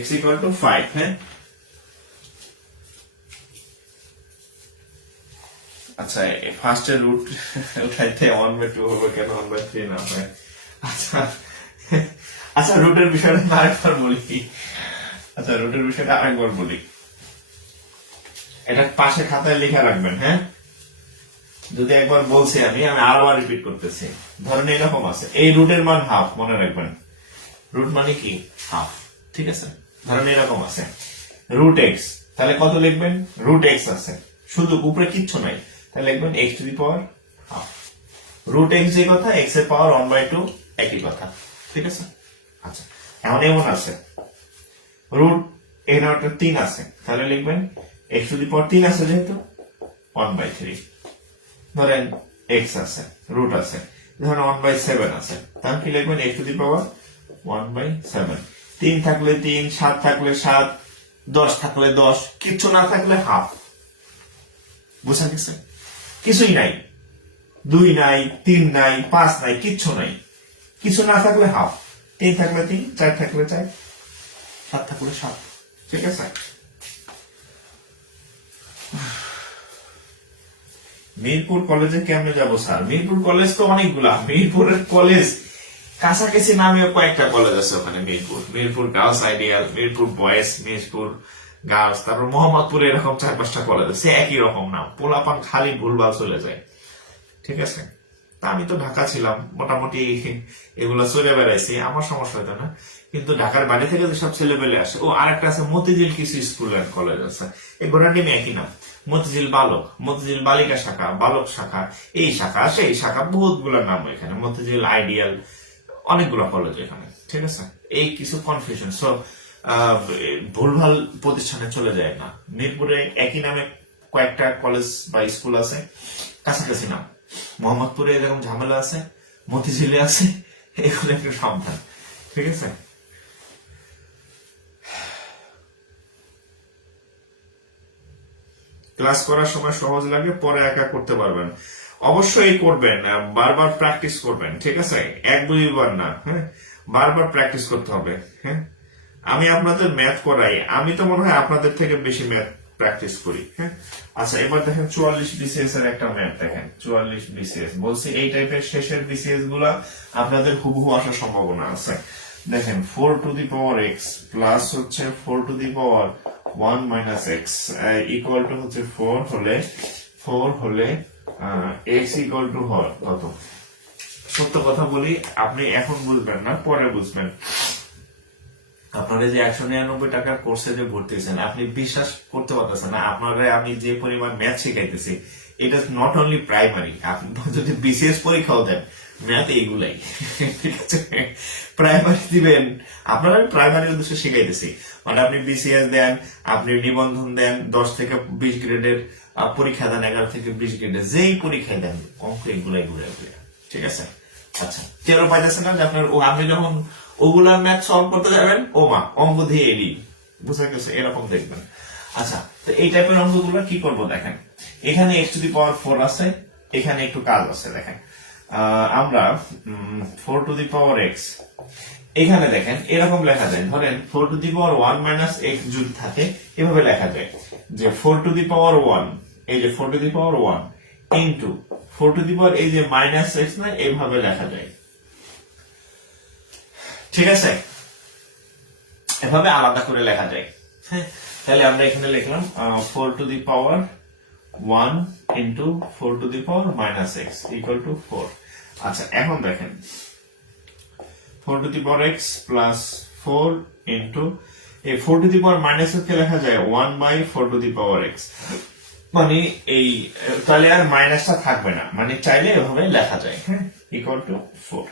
x equal to 5, হ্যাঁ। আচ্ছা, ফার্স্টের রুট উঠাইতে 1/2 হবে কেন, 1/3 না হয়? আচ্ছা আচ্ছা, রুটের বিষয়টা আরেকবার বলি। আচ্ছা, রুটের বিষয়টা আরেকবার বলি, এটা পাশে খাতায় লিখে রাখবেন, হ্যাঁ। যদি একবার বলছি আমি আরবার রিপিট করতেছি। ধরেন এরকম আছে, এই রুটের মান হাফ, মনে রাখবেন, রুট মানে কি হাফ, ঠিক আছে। ধরেন এরকম আছে রুট এক্স, তাহলে কত লিখবেন, রুট এক্স আছে, শুধু উপরে কিচ্ছু নাই, তাহলে লিখবেন x to the power half. Root x যে কথা, এক্স এর পাওয়ার 1/2 একই কথা, ঠিক আছে। আচ্ছা, এখন এমন আছে রুট, এখানে একটা 3 আছে, তাহলে লিখবেন এক্স টু দি পাওয়ার 3 আছে যেহেতু 1/3। ধরেন এক্স আছে, রুট আছে, ধরেন 1/7 আছে, তাহলে কি লিখবেন এক্স টু দি পাওয়ার 1/7। 3 থাকলে 3, 7 থাকলে 7, 10 থাকলে 10, কিচ্ছু না থাকলে হাফ। বুঝা গেছে? কিছুই নাই, 2 নাই, 3 নাই, 5 নাই, কিচ্ছু নাই, কিছু না থাকলে হাফ। 3 থাকলে 3, 4 থাকলে 4, 7 থাকলে 7, ঠিক আছে। মিরপুর কলেজে কেমনে যাবো স্যার? মিরপুর কলেজ তো অনেকগুলা, মিরপুরের কলেজ কাছাকাছি নামেও কয়েকটা কলেজ আছে ওখানে। Mirpur girls ideal, Mirpur boys, Mirpur girls, তারপর মোহাম্মদপুরে এরকম 4-5টা কলেজ আছে, একই রকম নাম, পোলাপান খালি ভুলভাল চলে যায়, ঠিক আছে। তা আমি তো ঢাকা ছিলাম, মোটামুটি এগুলা চলে বেড়াইছি, আমার সমস্যা হতো না। কিন্তু ঢাকার বাইরে থেকে যেসব ছেলেবেলে আসে, ও আরেকটা আছে মতিঝিল কিছু স্কুল অ্যান্ড কলেজ আছে, এই গোড়ার নেমে একই নাম, মতিঝিল বালক, মতিঝিল বালিকা শাখা, বালক শাখা, এই শাখা সেই শাখা, বহুত গুলা নাম এখানে, মতিঝিল আইডিয়াল, অনেকগুলো কলেজ এখানে, ঠিক আছে। এই কিছু কনফিউশন, সো ভুলভাল প্রতিষ্ঠানে চলে যায় না। মিরপুরে একই নামে কয়েকটা কলেজ বা স্কুল আছে, কাছাকাছি নাম। মোহাম্মদপুরে এরকম ঝামেলা আছে, মতিঝিলে আছে, এগুলো একটু সাবধান, ঠিক আছে। ক্লাস করার সময় সহজ লাগে, পরে একা করতে পারবেন, অবশ্যই করবেন, বারবার প্র্যাকটিস করবেন, ঠিক আছে। 1-2 বার না, হ্যাঁ, বারবার প্র্যাকটিস করতে হবে, হ্যাঁ। আমি আপনাদের ম্যাথ করাই, আমি তো মনে হয় আপনাদের থেকে বেশি ম্যাথ প্র্যাকটিস করি, হ্যাঁ। আচ্ছা, এবার দেখেন 44 বিসিএস এর একটা ম্যাথ দেখেন, 44 বিসিএস বলছি, এই টাইপের শেষের বিসিএস গুলা আপনাদের হুবহু আসার সম্ভাবনা আছে। দেখেন 4 to the power x plus হচ্ছে 4 to the power 1 minus x equal to হচ্ছে 4 হলে এক্স ইকুয়াল টু কত। সত্য কথা বলি, আপনি এখন বুঝবেন না, পরে বুঝবেন। আপনারা যে 199 টাকার কোর্সে যে ভর্তি হয়েছেন, আপনি বিশ্বাস করতে পারতেছেন না, আপনারা আমি যে পরিমাণ ম্যাথ শিখাইতেছি, এটা নট অনলি প্রাইমারি, আপনি যদি বিসিএস পরীক্ষাও দেন, ম্যাথ এইগুলাই, ঠিক আছে। প্রাইমারি দিবেন, আপনারা প্রাইমারি উদ্দেশ্যে শিখাইতেছি, মানে আপনি বিসিএস দেন, আপনি নিবন্ধন দেন, 10 থেকে 20 গ্রেডের পরীক্ষা দেন, 11 থেকে 20 গ্রেডের যেই পরীক্ষায় দেন, অঙ্ক এগুলাই ঘুরে ঘুরে, ঠিক আছে। আচ্ছা, টেরও পাইতেছেন না যে আপনার, আপনি যখন ওগুলার ম্যাথ সলভ করতে যাবেন, ও মা অঙ্ক দিয়ে এলি, বুঝা গেছে, এরকম দেখবেন। আচ্ছা, তো এই টাইপের অঙ্কগুলো কি করব দেখেন, এখানে এক্স টু দি পাওয়ার 4 আছে, এখানে একটু কাজ আছে, দেখেন আমরা 4 টু দি পাওয়ার এক্স, এখানে দেখেন এরকম লেখা যায়, ধরেন 4 to the power 1 minus x যদি থাকে, এভাবে লেখা যায় যে 4 টু দি পাওয়ার 1, এই যে 4 to the power 1 into 4 to the power এই যে মাইনাস এক্স, না এইভাবে লেখা যায়, ঠিক আছে। এভাবে আলাদা করে লেখা যায়, হ্যাঁ। তাহলে আমরা এখানে লিখলাম 4 to the power 1 into 4 to the power minus x equal to 4. আচ্ছা এখন দেখেন 4 to the power x plus 4 into এই 4 to the power minus x কে লেখা যায় 1 by 4 to the power x, মানে এই তাহলে আর মাইনাসটা থাকবে না, মানে চাইলে এভাবে লেখা যায়, হ্যাঁ, ইকুয়াল টু 4।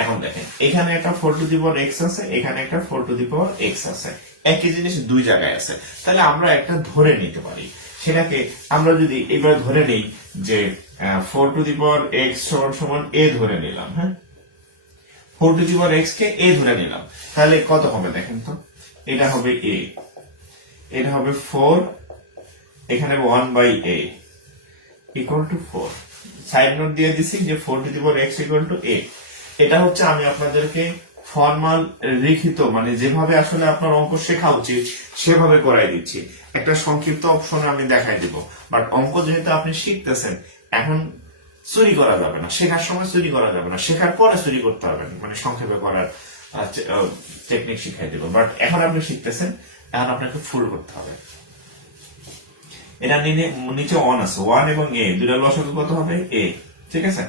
এখন দেখেন এখানে একটা 4 to the power x আছে, এখানে একটা 4 to the power x আছে, একই জিনিস দুই জায়গায় আছে, তাহলে আমরা একটা ধরে নিতে পারি। সেটাকে আমরা যদি এবার ধরে নেই যে 4 to the power x সমান a ধরে নিলাম, হ্যাঁ, 4 to the power x K a ধরে নিলাম, তাহলে কত হবে দেখেন তো, এটা হবে a, এটা হবে 4, এখানে 1 by a equal to 4। Side note দিয়ে দিছি যে 4 to the power x equal to a। এটা হচ্ছে আমি আপনাদেরকে ফর্মাল লিখিত, মানে যেভাবে আসলে আপনার অঙ্ক শেখা উচিত সেভাবে করাই দিচ্ছি, একটা সংক্ষিপ্ত অপশনে আমি দেখাই দিব। বাট অঙ্ক যেহেতু আপনি শিখতেছেন, এখন চুরি করা যাবে না, শেখার সময় চুরি করা যাবে না, শেখার পরে চুরি করতে হবে, মানে সংক্ষেপে করার টেকনিক শিখাই দিব। বাট এখন আপনি শিখতেছেন, এখন আপনাকে ফুল করতে হবে। এটা নিচে 1 আছে, 1 এবং a দুইটা লসাগু কত হবে a, ঠিক আছে,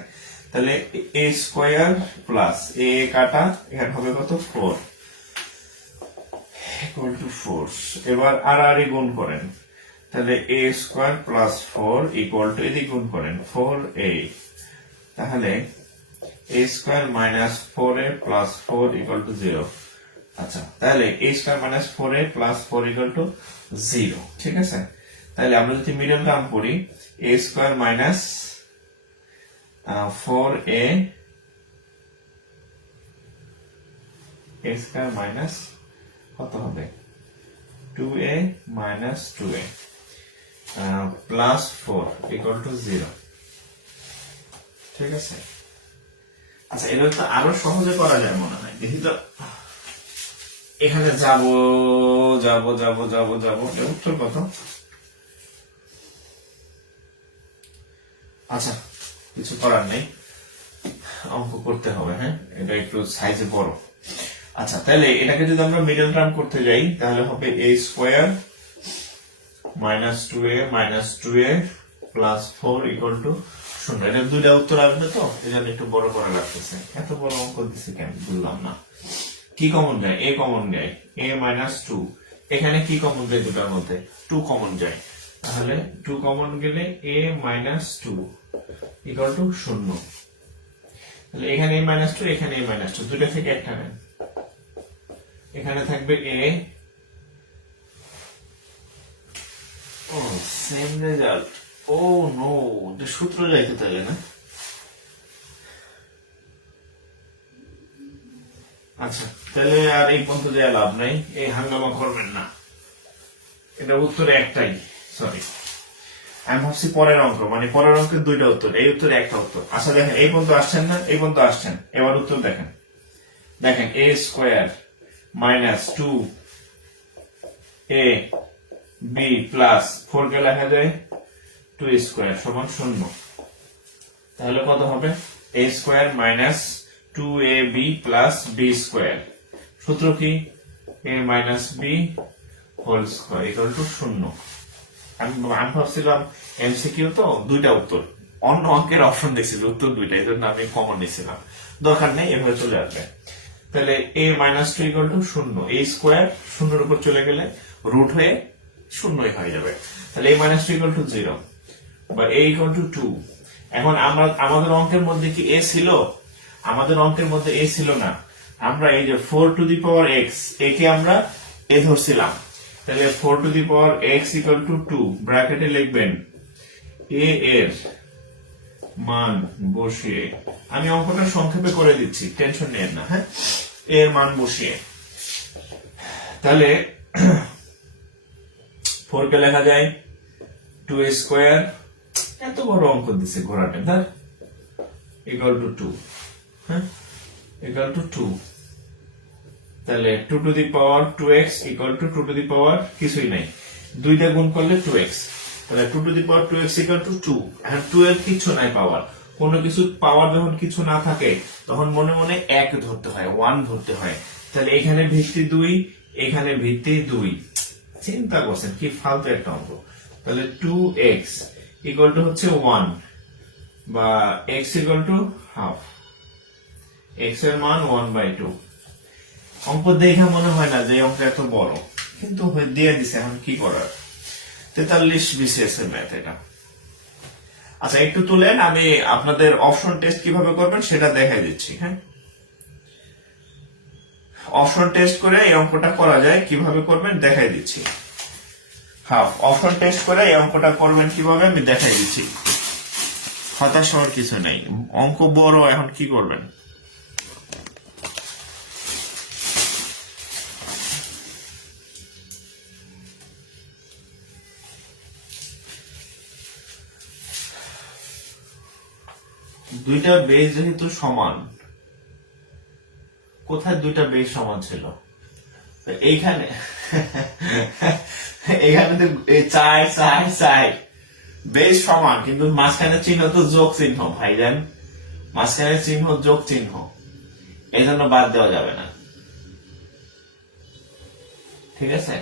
তাহলে a স্কয়ার প্লাস a কাটা এখানে হবে কত 4 ইকুয়াল টু 4। এবার আর গুণ করেন, তাহলে a square plus 4 equal to এদিকে গুণ করেন 4a, তাহলে a square minus 4a plus 4 equal to 0। আচ্ছা, তাহলে a square minus 4a plus 4 equal to 0, ঠিক আছে। তাহলে আমরা যদি মিডল টার্ম করি a square minus 4a a square minus কত হবে 2a minus 2a plus 4 equal to 0, ঠিক আছে। আচ্ছা, এটা তো আরো সহজে করা যায় মনে হয়, দেখি তো। এখানে যাব যাব যাব যাব যাব উত্তর কত? আচ্ছা, কিছু করার নেই, অঙ্ক করতে হবে, হ্যাঁ, এটা একটু সাইজে বড়। আচ্ছা, তাহলে এটাকে যদি আমরা মিডল টার্ম করতে যাই, তাহলে হবে a square minus 2a minus 2a plus 4 equal to 0। এটা দুইটা উত্তর আসবে তো, এই জন্য একটু বড় করা লাগতেছে। এত বড় অঙ্ক দিছে কেন বুঝলাম না। কি কমন যায়? a কমন যায়, a মাইনাস 2, এখানে কি কমন যায় দুটার মধ্যে? 2 কমন যায়, তাহলে 2 কমন গেলে a মাইনাস 2 ইকুয়াল টু 0। তাহলে এখানে a মাইনাস 2, এখানে a মাইনাস 2, দুইটা থেকে একটা নেন, এখানে থাকবে a, ও সেম রেজাল্ট, ও নো, এটা সূত্র যাইতে তাহলে না। আচ্ছা, তাহলে আর এই পর্যন্ত দেওয়া লাভ নাই, এই হাঙ্গামা করবেন না, এটা উত্তরে একটাই, সরি আমি ভাবছি পরের অঙ্ক, মানে পরের অঙ্কের দুইটা উত্তর, এই উত্তরে একটা উত্তর। আচ্ছা দেখেন, এই পর্যন্ত আসছেন না, এই পর্যন্ত আসছেন, এবার উত্তর দেখেন, দেখেন a square minus 2a b plus 4 কে লেখা যায় 2 স্কয়ার সমান 0। তাহলে কত হবে? a square minus 2ab plus b square, সূত্র কি? a minus b whole square equal to 0। আমি ভাবছিলাম এমসিকিউ তো দুইটা উত্তর, অন্য অঙ্কের অপশন দেখছিল উত্তর দুইটা, এই জন্য আমি কমন নিয়েছিলাম, দরকার নেই, এভাবে চলে আসবে। তাহলে a minus 2 equal to 0, a square 0 উপর চলে গেলে রুট হয়ে 0 হয়ে যাবে, তাহলে a মাইনাস 2 ইকুয়াল টু 0 বা a ইকুয়াল টু 2। এখন আমরা আমাদের অঙ্কের মধ্যে কি a ছিল? আমাদের অঙ্কের মধ্যে a ছিল না, আমরা এই যে 4 টু দি পাওয়ার x, একে আমরা a ধরছিলাম, তাহলে 4 to the power x equal to 2, ব্র্যাকেটে লিখবেন a এর মান বসিয়ে, আমি অঙ্কটা সংক্ষেপে করে দিচ্ছি, টেনশন নেন না, হ্যাঁ, এর মান বসিয়ে, তাহলে 4 কে লেখা যায় 2a স্কয়ার, এত বড় অঙ্ক দিছে ঘোরাটা ধর, ইকুয়াল টু 2, হ্যাঁ, ইকুয়াল টু 2, তাহলে 2 to the power 2x equal to 2 to the power কিছুই নাই, দুইটা গুণ করলে 2x, তাহলে 2 to the power 2x equal to 2। এখন 2 এর কিছু নাই পাওয়ার, কোনো কিছু পাওয়ার যখন কিছু না থাকে তখন মনে মনে 1 ধরতে হয়, 1 ধরতে হয়, তাহলে এখানে ভিত্তি 2, এখানে ভিত্তি 2, চিন্তা করছেন কি ফালতু একটা অঙ্ক। তাহলে 2x ইকুয়াল টু হচ্ছে 1 বা x equal to half, x এর মান 1/2। অঙ্ক দেখে মনে হয় না যে অঙ্ক এত বড়, কিন্তু দিয়ে দিছে, এখন কি করার। 43 BCS এর ম্যাথ এটা। আচ্ছা একটু তুলেন, আমি আপনাদের অপশন টেস্ট কিভাবে করবেন সেটা দেখাই দিচ্ছি। হ্যাঁ, অপশন টেস্ট করে এই অঙ্কটা করা যায়, কিভাবে করবেন দেখাই দিচ্ছি। হাফ অপশন টেস্ট করে এই অঙ্কটা করবেন কিভাবে আমি দেখাই দিচ্ছি। হতাশ হওয়ার কিছু নেই, অঙ্ক বড়, এখন কি করবেন। দুইটা বেস যেহেতু সমান, কোথায় দুইটা বেস সমান ছিল, এইখানে এখানে তো চার চার চার বেস সমান, কিন্তু মাঝখানে চিহ্ন তো যোগ চিহ্ন ভাইজান, মাঝখানে চিহ্ন যোগ চিহ্ন, এই জন্য বাদ দেওয়া যাবে না। ঠিক আছে,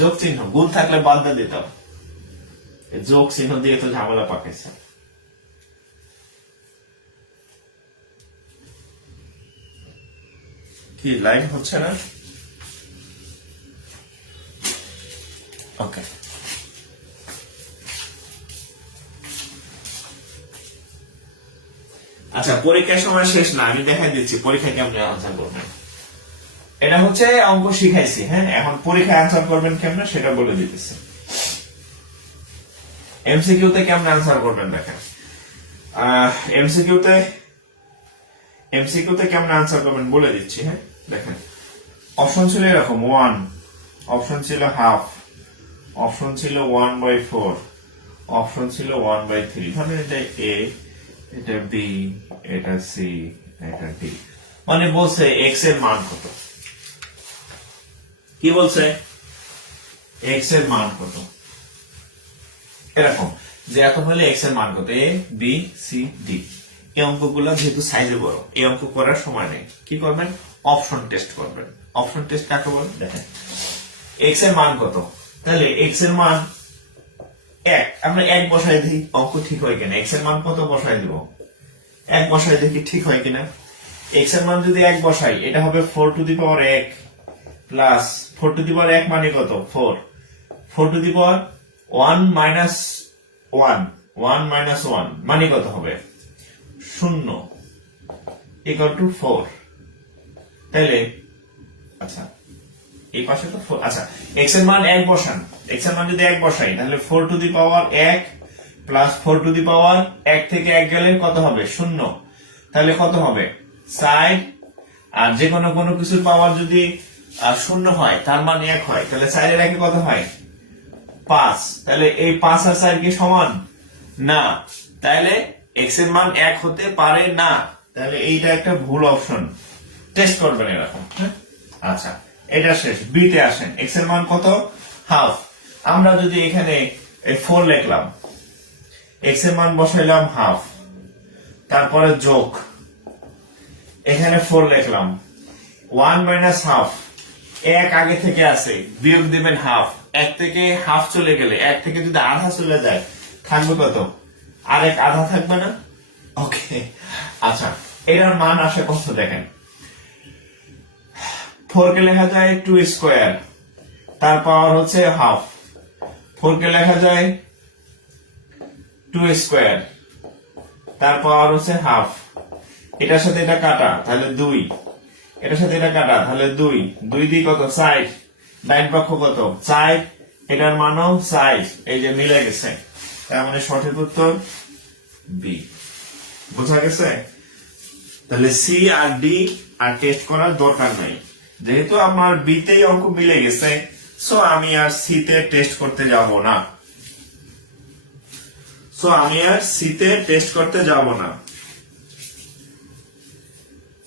যোগ চিহ্ন গুণ থাকলে বাদ দিয়ে দিতাম, যোগ চিহ্ন দিয়ে তো ঝামেলা পাকাইছে। কি লাইন হচ্ছে না? ওকে, আচ্ছা পরীক্ষার সময় শেষ না, আমি দেখাই দিচ্ছি পরীক্ষায় কেমনে আনসার করবেন। এটা হচ্ছে অঙ্ক শিখাইছি, হ্যাঁ, এখন পরীক্ষায় আনসার করবেন কেমনে সেটা বলে দিতেছি। এমসিকিউ তে কেমনে আনসার করবেন দেখেন, এমসিকিউ তে কেমনে আনসার করবেন বলে দিচ্ছি। হ্যাঁ দেখেন, অপশন ছিল এরকম 1, অপশন ছিল হাফ, অপশন ছিল 1/4, অপশন ছিল 1/3। মানে এটা এ, এটা বি, এটা সি, এটা ডি। মানে বলছে এক্স এর মান কত, কি বলছে এক্স এর মান কত, এরকম যে এত হলে এক্স এর মান কত, এ বি সি ডি। এই অঙ্কগুলো যেহেতু সাইজে বড়, এই অঙ্ক করার সময় নেই, কি করবেন অপশন টেস্ট করবেন। অপশন টেস্ট কাকে বলে দেখেন, এক্স এর মান কত, তাহলে এক্স এর মান 1, আমরা 1 বসাই দিই, অঙ্ক ঠিক হয় কিনা। এক্স এর মান কত বসাই দিব, 1 বসাই দেখি ঠিক হয় কিনা। এক্স এর মান যদি 1 বসাই, এটা হবে 4 to the power 1 plus 4 to the power 1 মানে কত 4, 4 to the power 1 minus 1, 1 minus 1 মানে কত হবে 0 ইকুয়াল টু 4। তাহলে আচ্ছা এই পাশে তো 4, আচ্ছা এক্স এর মান 1 বসান, এক্স এর মান যদি 1 বসাই তাহলে 4 to the power 1 plus 4 to the power 1 থেকে 1 গেলে কত হবে 0, তাহলে কত হবে 4। আর যে কোনো কিছুর পাওয়ার যদি 0 হয় তার মান 1 হয়, তাহলে 4 এর 1 কত হয় 5। তাহলে এই 5 আর 4 কি সমান না, তাহলে এক্স এর মান 1 হতে পারে না। তাহলে এইটা একটা ভুল অপশন, টেস্ট করবেন এরকম। আচ্ছা এটা শেষ, বি তে আসেন, এক্স এর মান কত হাফ। আমরা যদি এখানে 4 লিখলাম, এক্স এর মান বসাইলাম হাফ, তারপরে যোগ, এখানে 4 লিখলাম, 1 মাইনাস হাফ, 1 আগে থেকে আছে, বিয়োগ দিবেন হাফ, 1 থেকে হাফ চলে গেলে, 1 থেকে যদি আধা চলে যায় থাকবে কত, আরেক আধা থাকবে না। ওকে আচ্ছা এটার মান আসে কত দেখেন, 4 কে লেখা যায় 2 স্কয়ার, তার পাওয়ার হচ্ছে হাফ, 4 কে লেখা যায় 2 স্কয়ার, তার পাওয়ার হচ্ছে হাফ, এটার সাথে এটা কাটা তাহলে 2, এটার সাথে এটা কাটা তাহলে 2, 2 দিয়ে কত 4, ডাইন পক্ষ কত 4, এটার মানও 4, এই যে মিলে গেছে, তার মানে সঠিক উত্তর বি। বোঝা গেছে? তাহলে সি আর ডি আর টেস্ট করার দরকার নাই, যেহেতু আমার বি তেই অঙ্ক মিলে গেছে, সো আমি আর সি তে টেস্ট করতে যাব না,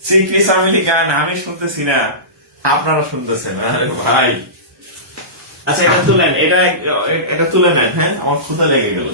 সি ক্রিস আমেলি গান আমি শুনতেছি না, আপনারা শুনতেছেন। আরে ভাই আচ্ছা এটা তুলেন, এটা তুলে নেন। হ্যাঁ আমার ক্ষুধা লেগে গেল।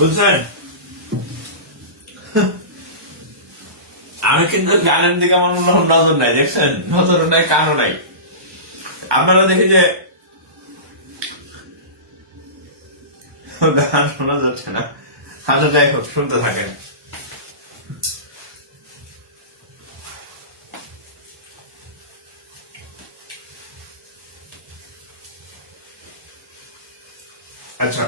বুঝছেন? আমি কিন্তু গানের দিকে আমার নজর নাই, দেখছেন? নজরও নাই, কানও নাই। আপনারা দেখি যে গান শোনা যাচ্ছে না। আচ্ছা যাই হোক, শুনতে থাকেন। আচ্ছা,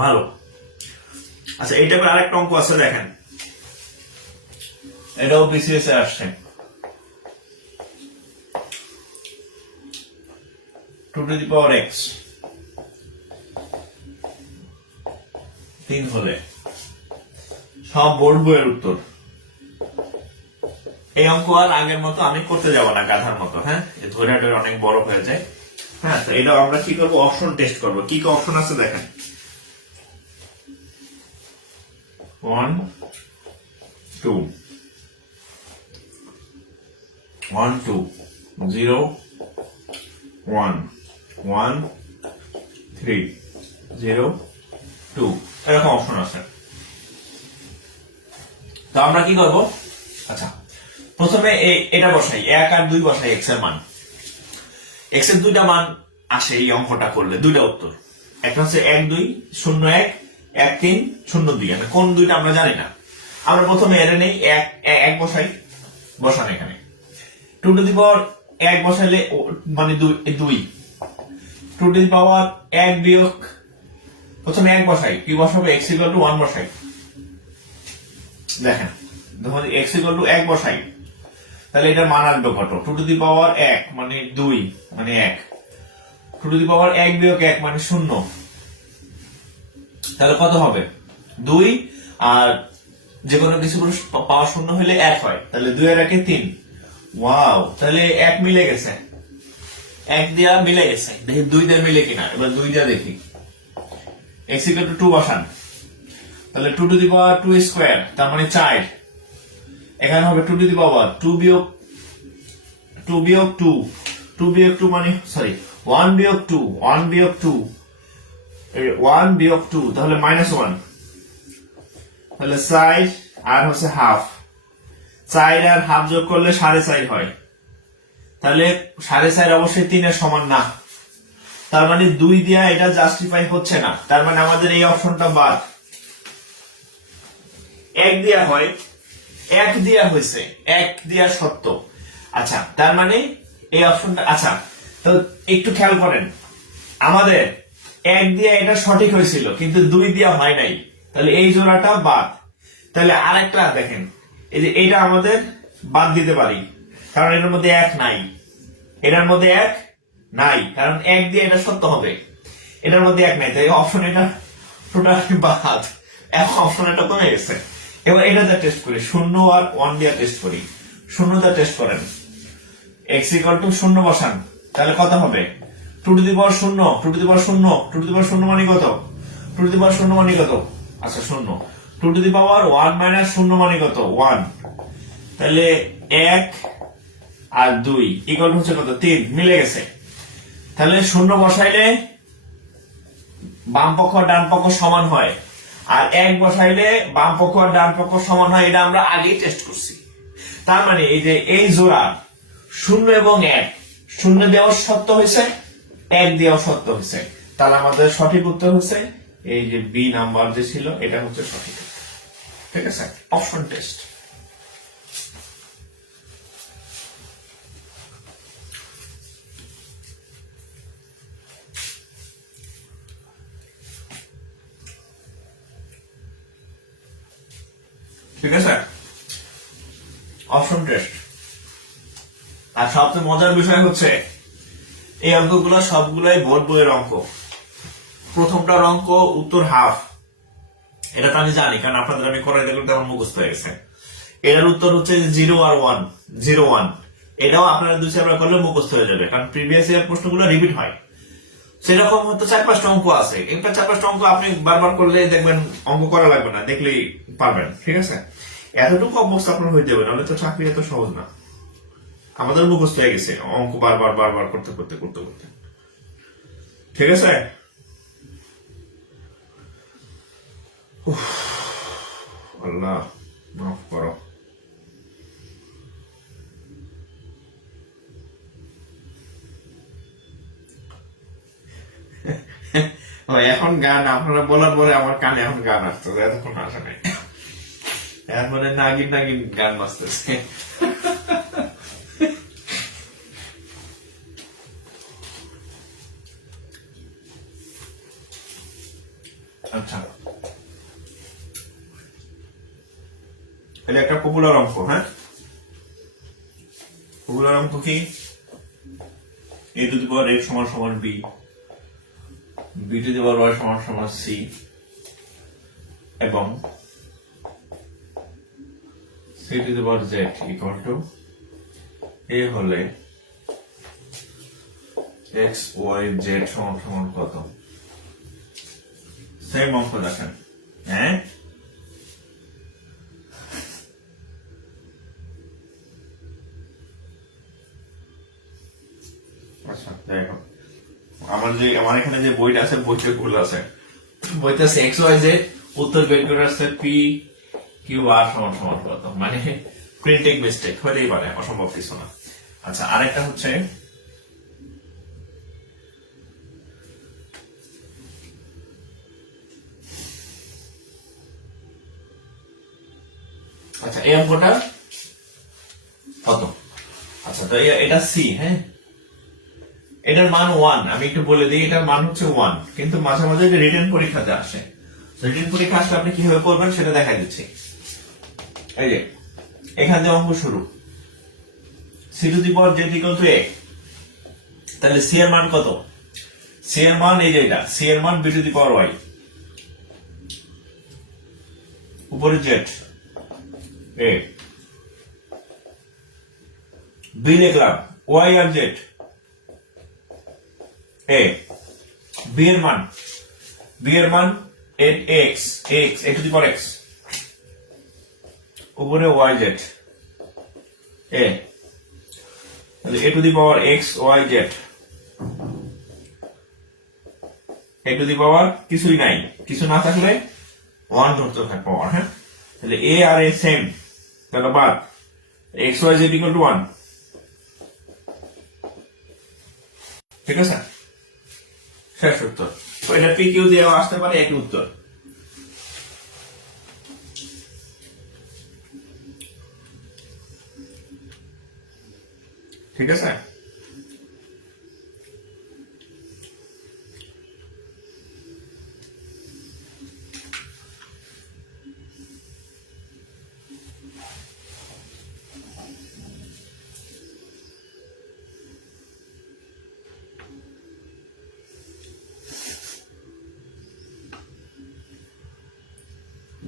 ভালো। আচ্ছা, এই টাইপের আরেকটা অঙ্ক আছে, দেখেন। এটাও বিসিএস এ আসছে। 2 to the power x 3 হলে সব বোর্ড বইয়ের উত্তর। এই অঙ্ক আর আগের মতো আমি করতে যাব না গাধার মতো, হ্যাঁ? ধরে অনেক বড় হয়ে যায়। হ্যাঁ, তো এটা আমরা কি করবো, অপশন টেস্ট করবো। কি কি অপশন আছে দেখেন। 1 2 1 2 0 1 1 3 0 2 এরকম অপশন আছে। তো আমরা কি করব? আচ্ছা, প্রথমে এটা বসাই, 1 আর 2 বসাই x এর মান। x এর দুইটা মান আসে এই অঙ্কটা করলে, দুইটা উত্তর। একটা হচ্ছে 1 2 0 1 1 3 0 2। মানে কোন দুইটা আমরা জানি না। আমরা প্রথমে এর নেই 1 বসাই, বসান এখানে। 2 to the power 1 বসাইলে মানে 2 2 2 to the power 1 বিয়োগ, প্রথমে 1 বসাই, কি বসাবো? x equal to 1 বসাই। দেখেন, যখন x equal to 1 বসাই, তাহলে এটার মান আসবে কত? 2 to the power 1 মানে 2 মানে 1। 2 to the power 1 বিয়োগ 1 মানে 0। তাহলে কত হবে? 2। আর যে কোনো কিছু পাওয়ার 0 হলে 1 হয়, তাহলে 2 এর 1 3। ওয়াও, তাহলে 1 মিলে গেছে, 1 দিয়া মিলে গেছে। দেখি 2 দিয়ে মিলে কিনা। এবার 2 দিয়া দেখি। x equal to 2 বসান, তাহলে 2 to the power 2 স্কয়ার, তার মানে 4। এখানে হবে 2 to the power 2 বিয়োগ 2 বিয়োগ 2 2 বিয়োগ 2 মানে সরি 1 বিয়োগ 2 1 বিয়োগ 2 1 বিয়োগ 2, তাহলে -1। তাহলে 4 আর হচ্ছে হাফ, 4 আর হাফ যোগ করলে 4.5 হয়। তাহলে 4.5 অবশ্যই 3 এর সমান না। তার মানে 2 দিয়া এটা জাস্টিফাই হচ্ছে না। তার মানে আমাদের এই অপশনটা বাদ। 1 দিয়া হয়, 1 দিয়া হয়েছে, 1 দিয়া সত্য। আচ্ছা, তার মানে এই অপশনটা, আচ্ছা তো একটু খেয়াল করেন, আমাদের 1 দিয়া এটা সঠিক হয়েছিল, কিন্তু 2 দিয়া হয় নাই। তাহলে এই জোড়াটা বাদ। তাহলে আরেকটা দেখেন, এই যে এটা আমাদের বাদ দিতে পারি, কারণ এটার মধ্যে 1 নাই। এটার মধ্যে 1 নাই, কারণ 1 দিয়ে এটা সত্য হবে। এটার মধ্যে 1 নাই, তাই অপশন এটা টোটালি বাদ। এখন অপশন এটা কমে গেছে। এবার এটা দিয়ে টেস্ট করি, 0 আর 1 দিয়ে টেস্ট করি। 0 দিয়ে টেস্ট করেন, x equal to 0 বসান, তাহলে কত হবে? 2 to the power 0 2 to the power 0 2 to the power 0 মানে কত? 2 to the power 0 মানে কত? আচ্ছা 0 2 to the power 1 minus 0 মানে কত? 1। তাহলে 1 আর 2 ইকুয়াল হচ্ছে কত? 3। মিলে গেছে। তাহলে 0 বসাইলে বাম পক্ষ ডান পক্ষ সমান হয়, আর 1 বসাইলে বাম পক্ষ আর ডান পক্ষ সমান হয়। এটা আমরা আগেই টেস্ট করছি। তার মানে এই যে এই জোড়া 0 এবং 1, 0 দেওয়ার সত্য হয়েছে, 1 দেওয়ার সত্য হয়েছে। তাহলে আমাদের সঠিক উত্তর হচ্ছে এই যে বি নাম্বার যে ছিল, এটা হচ্ছে সঠিক উত্তর। ঠিক আছে, অপশন টেস্ট। ঠিক আছে, অপশন টেস্ট। আর সবচেয়ে মজার বিষয় হচ্ছে এই অঙ্কগুলো সবগুলাই বোর্ড বইয়ের অঙ্ক। প্রথমটার অঙ্ক উত্তর হাফ, এটা তো আমি জানি, কারণ আপনাদের আমি করাইতে করতে আমার মুখস্থ হয়ে গেছে। এটার উত্তর হচ্ছে 0 আর 1 0 1। এটাও আপনারা 2-4 করলে মুখস্থ হয়ে যাবে, কারণ প্রিভিয়াস ইয়ার প্রশ্নগুলো রিপিট হয়। সেরকম হয়তো 4-5টা অঙ্ক আছে। একটা 4-5টা অঙ্ক আপনি বারবার করলে দেখবেন অঙ্ক করা লাগবে না, দেখলেই পারবেন। ঠিক আছে, এতটুকু অভ্যস্ত আপনার হয়ে যাবে, নাহলে তো চাকরি এত সহজ না। আমাদের মুখস্থ হয়ে গেছে অঙ্ক বারবার বারবার করতে করতে করতে করতে। ঠিক আছে? আল্লাহ মাফ করো। এখন গান আপনারা বলার পরে আমার কানে এখন গান আসতেছে, এতক্ষণ আসে নাই। এখন মানে নাগিন নাগিন গান বাজতেছে। আচ্ছা, এটা একটা পপুলার অঙ্ক। হ্যাঁ, পপুলার অঙ্ক কি? a two the power x সমান সমান b, b two the power y সমান সমান c, এবং c two the power z equal to a হলে x y z সমান সমান কত? সেম অঙ্ক দেখেন। হ্যাঁ, আচ্ছা দেখো, আমার এখানে যে বইটা আছে, বইটা ভুল আছে। বইতে আছে এক্স ওয়াই জেড, উত্তর বের করে আসছে পি কিউ আর সমান সমান কত। মানে প্রিন্টিং মিস্টেক হতেই পারে, অসম্ভব কিছু না। আচ্ছা, আরেকটা হচ্ছে আচ্ছা এই অঙ্কটা কত? আচ্ছা, তো এটা সি। হ্যাঁ, এটার মান 1। আমি একটু বলে দিই, এটার মান হচ্ছে 1, কিন্তু মাঝে মাঝে রিটেন পরীক্ষাতে আসে। রিটেন পরীক্ষা আসলে আপনি কিভাবে করবেন সেটা দেখা দিচ্ছি। এই যে এখান থেকে অঙ্ক শুরু, C to the power Z equal to A. তাহলে সি এর মান কত? সি এর মান এই যে এটা, সি এর মান B to the power Y, উপরে জেড, এ বি লিখলাম, ওয়াই আর জেড, এ বি এর মান, বি এর মান X, X A to the power X, উপরে ওয়াই জেড, এ। তাহলে A to the power X Y Z, A to the power কিছুই নাই, কিছু না থাকলে 1 ধরতে থাকে পাওয়ার। হ্যাঁ, তাহলে এ আর এ সেম, তাহলে বাদ x Y z equal to 1। ঠিক আছে, শেষ উত্তর। তো এটা পি কিউ দিয়ে আসতে পারে একই উত্তর। ঠিক আছে,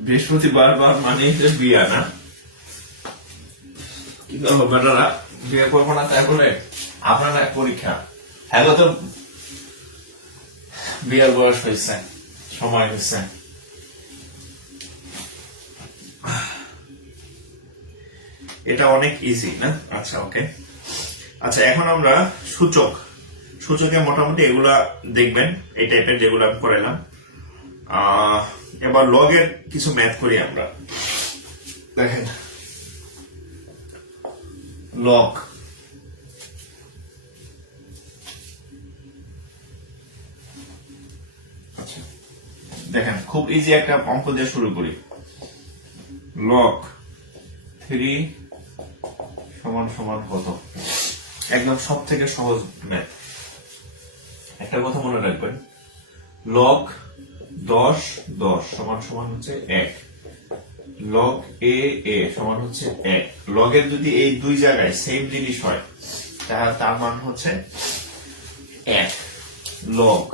বৃহস্পতিবার মানে বিয়া না, কিন্তু বেটারা বিয়ে করবো না তাই বলে আপনার এক পরীক্ষা। হ্যাঁ, তো বিয়ের বয়স হয়েছে, সময় হয়েছে। এটা অনেক ইজি না? আচ্ছা, ওকে। আচ্ছা, এখন আমরা সূচকে মোটামুটি এগুলা দেখবেন, এই টাইপের যেগুলো আমি করাইলাম। এবার লগের কিছু ম্যাথ করি আমরা। দেখেন, লগ, আচ্ছা দেখেন, খুব ইজি একটা অঙ্ক দিয়ে শুরু করি। লগ 3 সমান সমান কত? একদম সব থেকে সহজ ম্যাথ। একটা কথা মনে রাখবেন, লগ 10 10 সমান সমান হচ্ছে 1, লগ এ এ সমান হচ্ছে 1। লগের যদি এই দুই জায়গায় সেম জিনিস হয় তাহলে তার মান হচ্ছে 1। লগ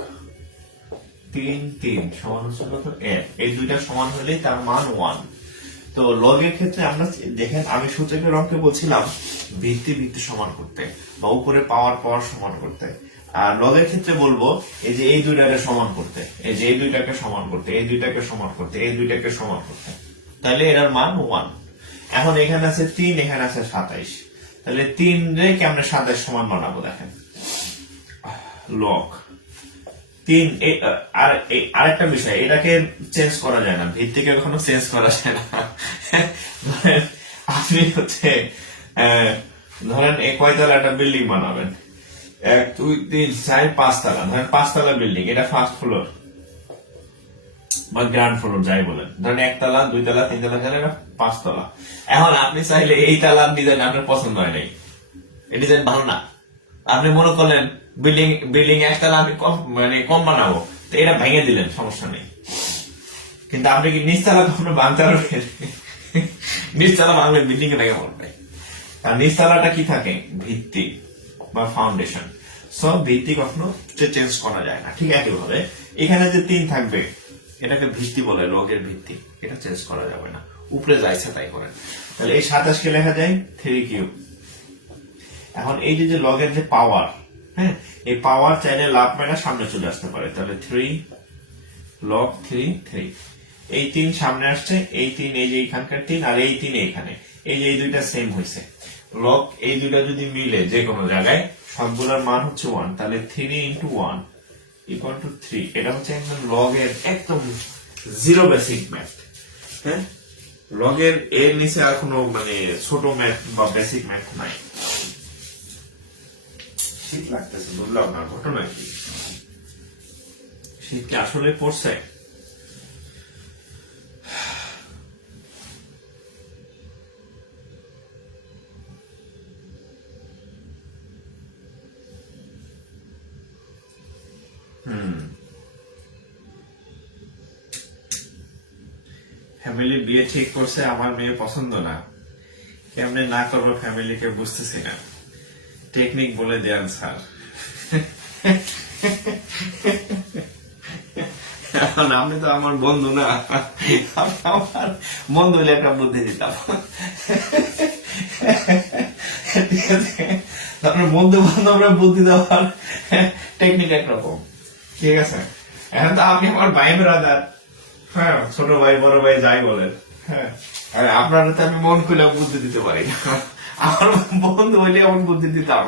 3 3 সমান হচ্ছে কত? 1। এই দুইটা সমান হলেই তার মান 1। তো লগের ক্ষেত্রে আমরা দেখেন, আমি সূচকের অঙ্কে বলছিলাম ভিত্তি ভিত্তি সমান করতে বা উপরে পাওয়ার পাওয়ার সমান করতে। আর লগের ক্ষেত্রে বলবো এই যে এই দুইটাকে সমান করতে, এই যে এই দুইটাকে সমান করতে, এই দুইটাকে সমান করতে, এই দুইটাকে সমান করতে। তাহলে এর মান 1। এখন এখানে আছে 3, এখানে আছে 27। তাহলে 3 রে কি আমরা 27 সমান বানাবো? দেখেন, লগ আরেকটা বিষয়, এটাকে চেঞ্জ করা যায় না, ভিত্তিকে কখনো চেঞ্জ করা যায় না। ধরেন আপনি হচ্ছে ধরেন কয়তলা একটা বিল্ডিং বানাবেন, 1 2 3 4 5 তলা, ধরেন 5 তলা বিল্ডিং, এটা ফার্স্ট ফ্লোর বা গ্রাউন্ড ফ্লোর যাই বলেন, ধরেন 1 তলা 2 তলা 3 তলা গেলে 5 তলা। এখন আপনি চাইলে এই তলার ডিজাইন আপনার পছন্দ হয় নাই, এই ডিজাইন ভালো না, আপনি মনে করলেন বিল্ডিং 1 তলা আমি কম বানাবো, তো এটা ভেঙে দিলেন, সমস্যা নেই। কিন্তু আপনি কি নিচতলা কখনো বাঁধতে পারবেন? নিচতলা ভাঙলে বিল্ডিং এ ভেঙে পড়বে। আর নিচতলাটা কি থাকে? ভিত্তি বা ফাউন্ডেশন। সব ভিত্তি কখনো চেঞ্জ করা যায় না। ঠিক একইভাবে এখানে যে 3 থাকবে, এটাকে ভিত্তি বলে, লগের ভিত্তি, এটা চেঞ্জ করা যাবে না, উপরে যাইছে তাই করেন। তাহলে এই 27 কে লেখা যায় 3 কিউব। এখন এই যে লগের যে পাওয়ার, হ্যাঁ, এই পাওয়ার চাইলে লাভ মানে সামনে চলে আসতে পারে, তাহলে 3 লগ 3 এই 3 সামনে আসছে, এই 3 এই যে এখানকার 3 আর এই 3 এইখানে, এই যে এই দুইটা সেম হয়েছে, লগ এই দুইটা যদি মিলে যে কোনো জায়গায় সবগুলোর মান হচ্ছে 1, তাহলে 3 into 1 equal to 3। এটা হচ্ছে একদম লগের একদম জিরো বেসিক ম্যাথ। হ্যাঁ, লগের এর নিচে আর কোনো ছোট ম্যাথ বা বেসিক ম্যাথ নাই। শীত লাগতেছে, বুঝলাম না ঘটনা কি, শীত কি আসলে পড়ছে? ফ্যামিলি বিয়ে ঠিক করছে, আমার মেয়ে পছন্দ না, কেমনে না করবো ফ্যামিলিকে বুঝতেছি না, টেকনিক বলে দেন স্যার। এখন আপনি তো আমার বন্ধু না, আমার বন্ধু হলে একটা বুদ্ধি দিতাম। ঠিক আছে, আপনার বন্ধু বান্ধবরা বুদ্ধি দেওয়ার টেকনিক একরকম, ঠিক আছে। এখন তো আপনি আমার ভাই ব্রাদার, হ্যাঁ, ছোট ভাই বড় ভাই যাই বলেন, হ্যাঁ, আপনারা তো আমি মন খুলে বুদ্ধি দিতে পারি না। আমার বন্ধু হইলে এমন বুদ্ধি দিতাম,